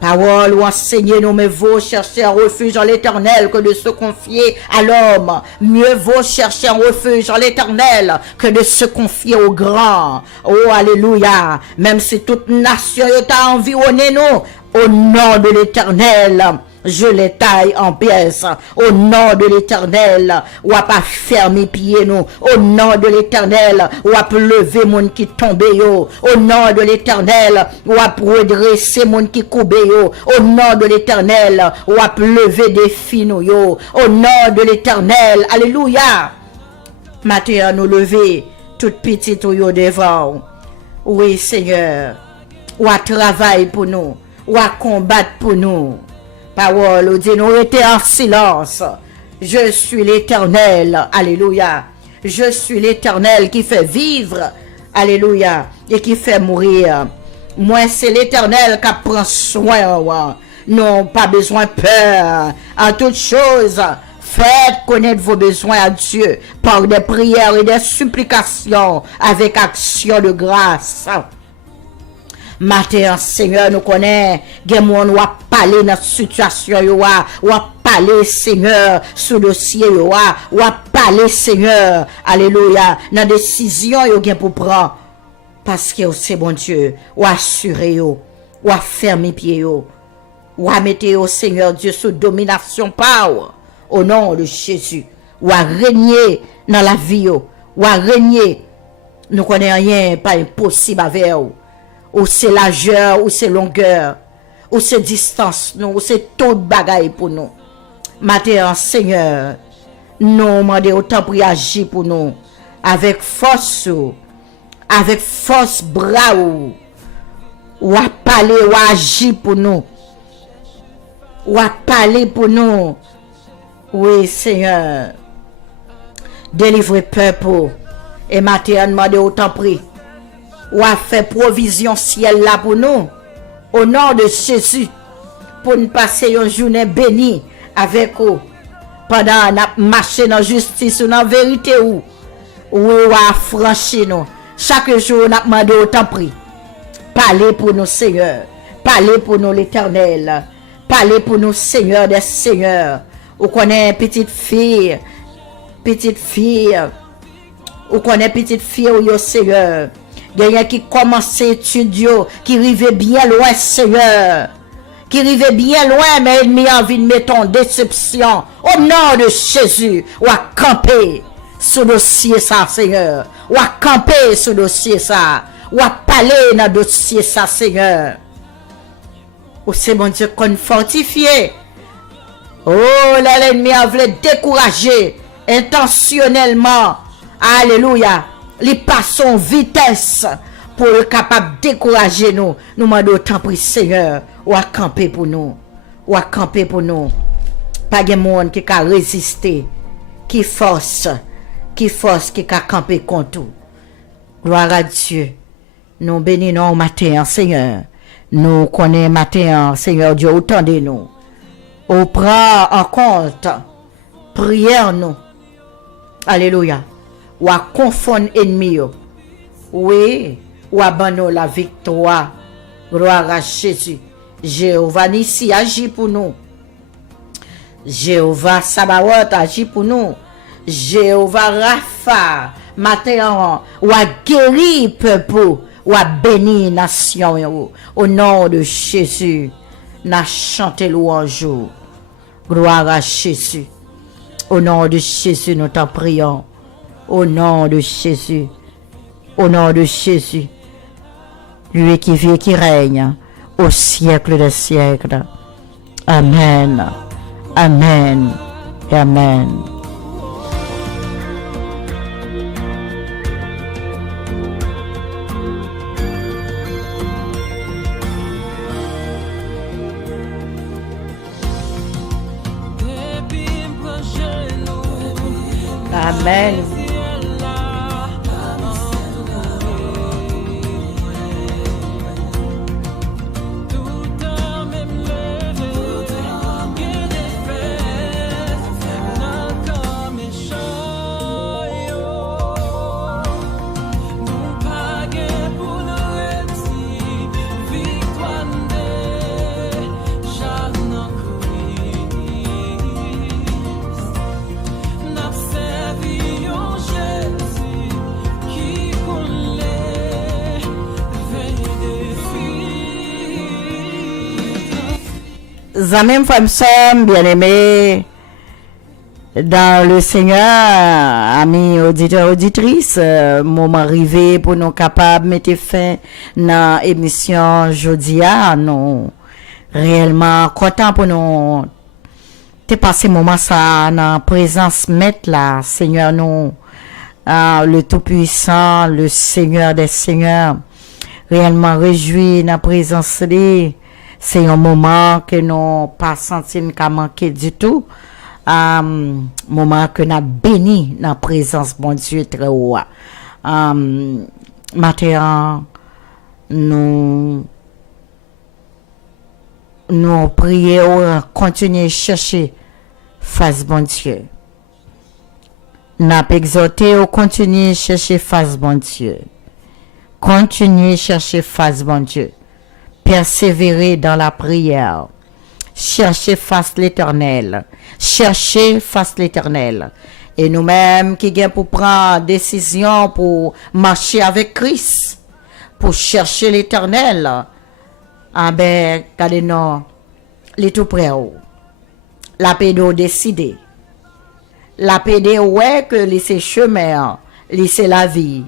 Parole ou enseigner nous, mais vaut chercher un refuge en l'Éternel que de se confier à l'homme. Mieux vaut chercher un refuge en l'Éternel que de se confier au grand. Oh, alléluia. Même si toute nation t'a environné nous, au nom de l'Éternel, je les taille en pièces. Au nom de l'Éternel, ou à pas fermer pieds nous. Au nom de l'Éternel, ou à lever mon qui tombe yo. Au nom de l'Éternel, ou à redresser mon qui coube yo. Au nom de l'Éternel, ou à lever des filles nous yo. Au nom de l'Éternel, alléluia. Maintenant nous lever toute petite yo devant. Oui Seigneur, ou à travailler pour nous, ou à combattre pour nous. Parole, dit nous étions en silence. Je suis l'Éternel, alléluia. Je suis l'Éternel qui fait vivre, alléluia, et qui fait mourir. Moi, c'est l'Éternel qui prend soin. Non, pas besoin de peur. En toute chose, faites connaître vos besoins à Dieu par des prières et des supplications avec action de grâce. Matin, Seigneur, nous connaît, on va parler dans situation, on va parler, Seigneur, sous dossier, on va parler, Seigneur, alléluia, dans décision, on pour prendre. Parce que c'est bon Dieu, ou assurer, ou fermer pied, ou mettre, Seigneur Dieu, sous domination par, au nom de Jésus, ou régner dans la vie, ou régner, nous connaissons rien, pas impossible avec vous. Ou c'est largeur, ou c'est longueur, ou c'est distance, ou c'est tout bagaille pour nous. Matin, Seigneur, nous demandons autant pour agir pour nous, avec force bras, ou à parler, ou à agir pour nous, ou à parler pour nous. Oui, Seigneur, délivrez peuple, et matin, demandons autant prix. Ou a fait provision ciel là pour nous, au nom de Jésus, pour nous passer une journée bénie avec vous, pendant nous marcher dans justice ou dans vérité ou a franchi nous. Chaque jour, nous demandons autant prix. Parlez pour nous, Seigneur. Parlez pour nous, l'Éternel. Parlez pour nous, Seigneur des Seigneurs. Ou connaît petite fille. Ou connaît petite fille ou yo, Seigneur. Quelqu'un qui commence à étudier, qui arrive bien loin, Seigneur. Qui arrive bien loin, mais ennemi a envie de mettre en déception. Au nom de Jésus, ou à camper ce dossier ça, Seigneur. Ou à camper ce dossier ça. Ou à parler dans le dossier ça, Seigneur. Ou c'est mon Dieu qu'on fortifie. Oh, là, l'ennemi a voulu décourager intentionnellement. Alléluia. Les passent en vitesse pour être capable de décourager nous. Nous demandons autant pour Seigneur. Ou à camper pour nous. Ou à camper pour nous. Pas de monde qui a résisté. Qui force, qui a campé contre tout. Gloire à Dieu. Nous bénissons au matin, Seigneur. Nous connaissons matin, Seigneur Dieu, autant de nous. On prend en compte. Prière nous. Alléluia. Ou à confondre ennemi. Oui. Ou à abandonner la victoire. Gloire à Jésus. Jéhovah Nissi agit pour nous. Jéhovah Sabaoth agit pour nous. Jéhovah Rapha matin ou a guéri peuple ou a béni nation au nom de Jésus. N'a chanté louange. Gloire à Jésus. Au nom de Jésus nous t'en prions. Au nom de Jésus. Au nom de Jésus. Lui qui vit et qui règne au siècle des siècles. Amen. Amen. Et amen. Amen. Amis, femmes, bien-aimés dans le Seigneur, amis auditeurs, auditrices, moment arrivé pour nous capables de mettre fin dans l'émission Jodia. Nous réellement contents pour nous te passer moment ça dans présence maître là, Seigneur nous, le Tout-Puissant, le Seigneur des Seigneurs, réellement réjoui dans la présence de c'est un moment que nous pas senti qu'à manquer du tout. Moment que nous béni dans la présence bon Dieu très haut. Matin, nous prions, continuer à chercher face bon Dieu. N'a pas exhorté au continuer à chercher face bon Dieu. Continuez à chercher face bon Dieu. Persévérer dans la prière. Cherchez face l'Éternel. Cherchez face l'Éternel. Et nous-mêmes qui gagnons pour prendre décision pour marcher avec Christ, pour chercher l'Éternel, ah ben, regardez-nous, les tout près. La pédo décider. La pédé ouais que laisser chemin, laisser la vie,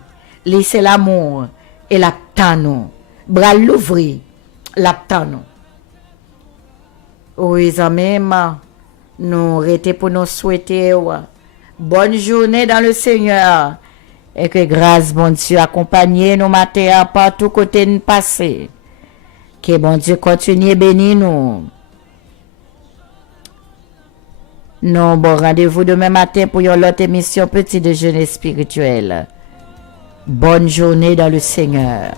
laisser l'amour et la nous. Bras l'ouvrir, la nous. Oui, même nous arrêtons pour nous souhaiter bonne journée dans le Seigneur et que grâce bon Dieu accompagne nos matins par tous côtés de passer. Que bon Dieu continue à bénir nous. Nous bon rendez-vous demain matin pour une autre émission Petit Déjeuner spirituel. Bonne journée dans le Seigneur.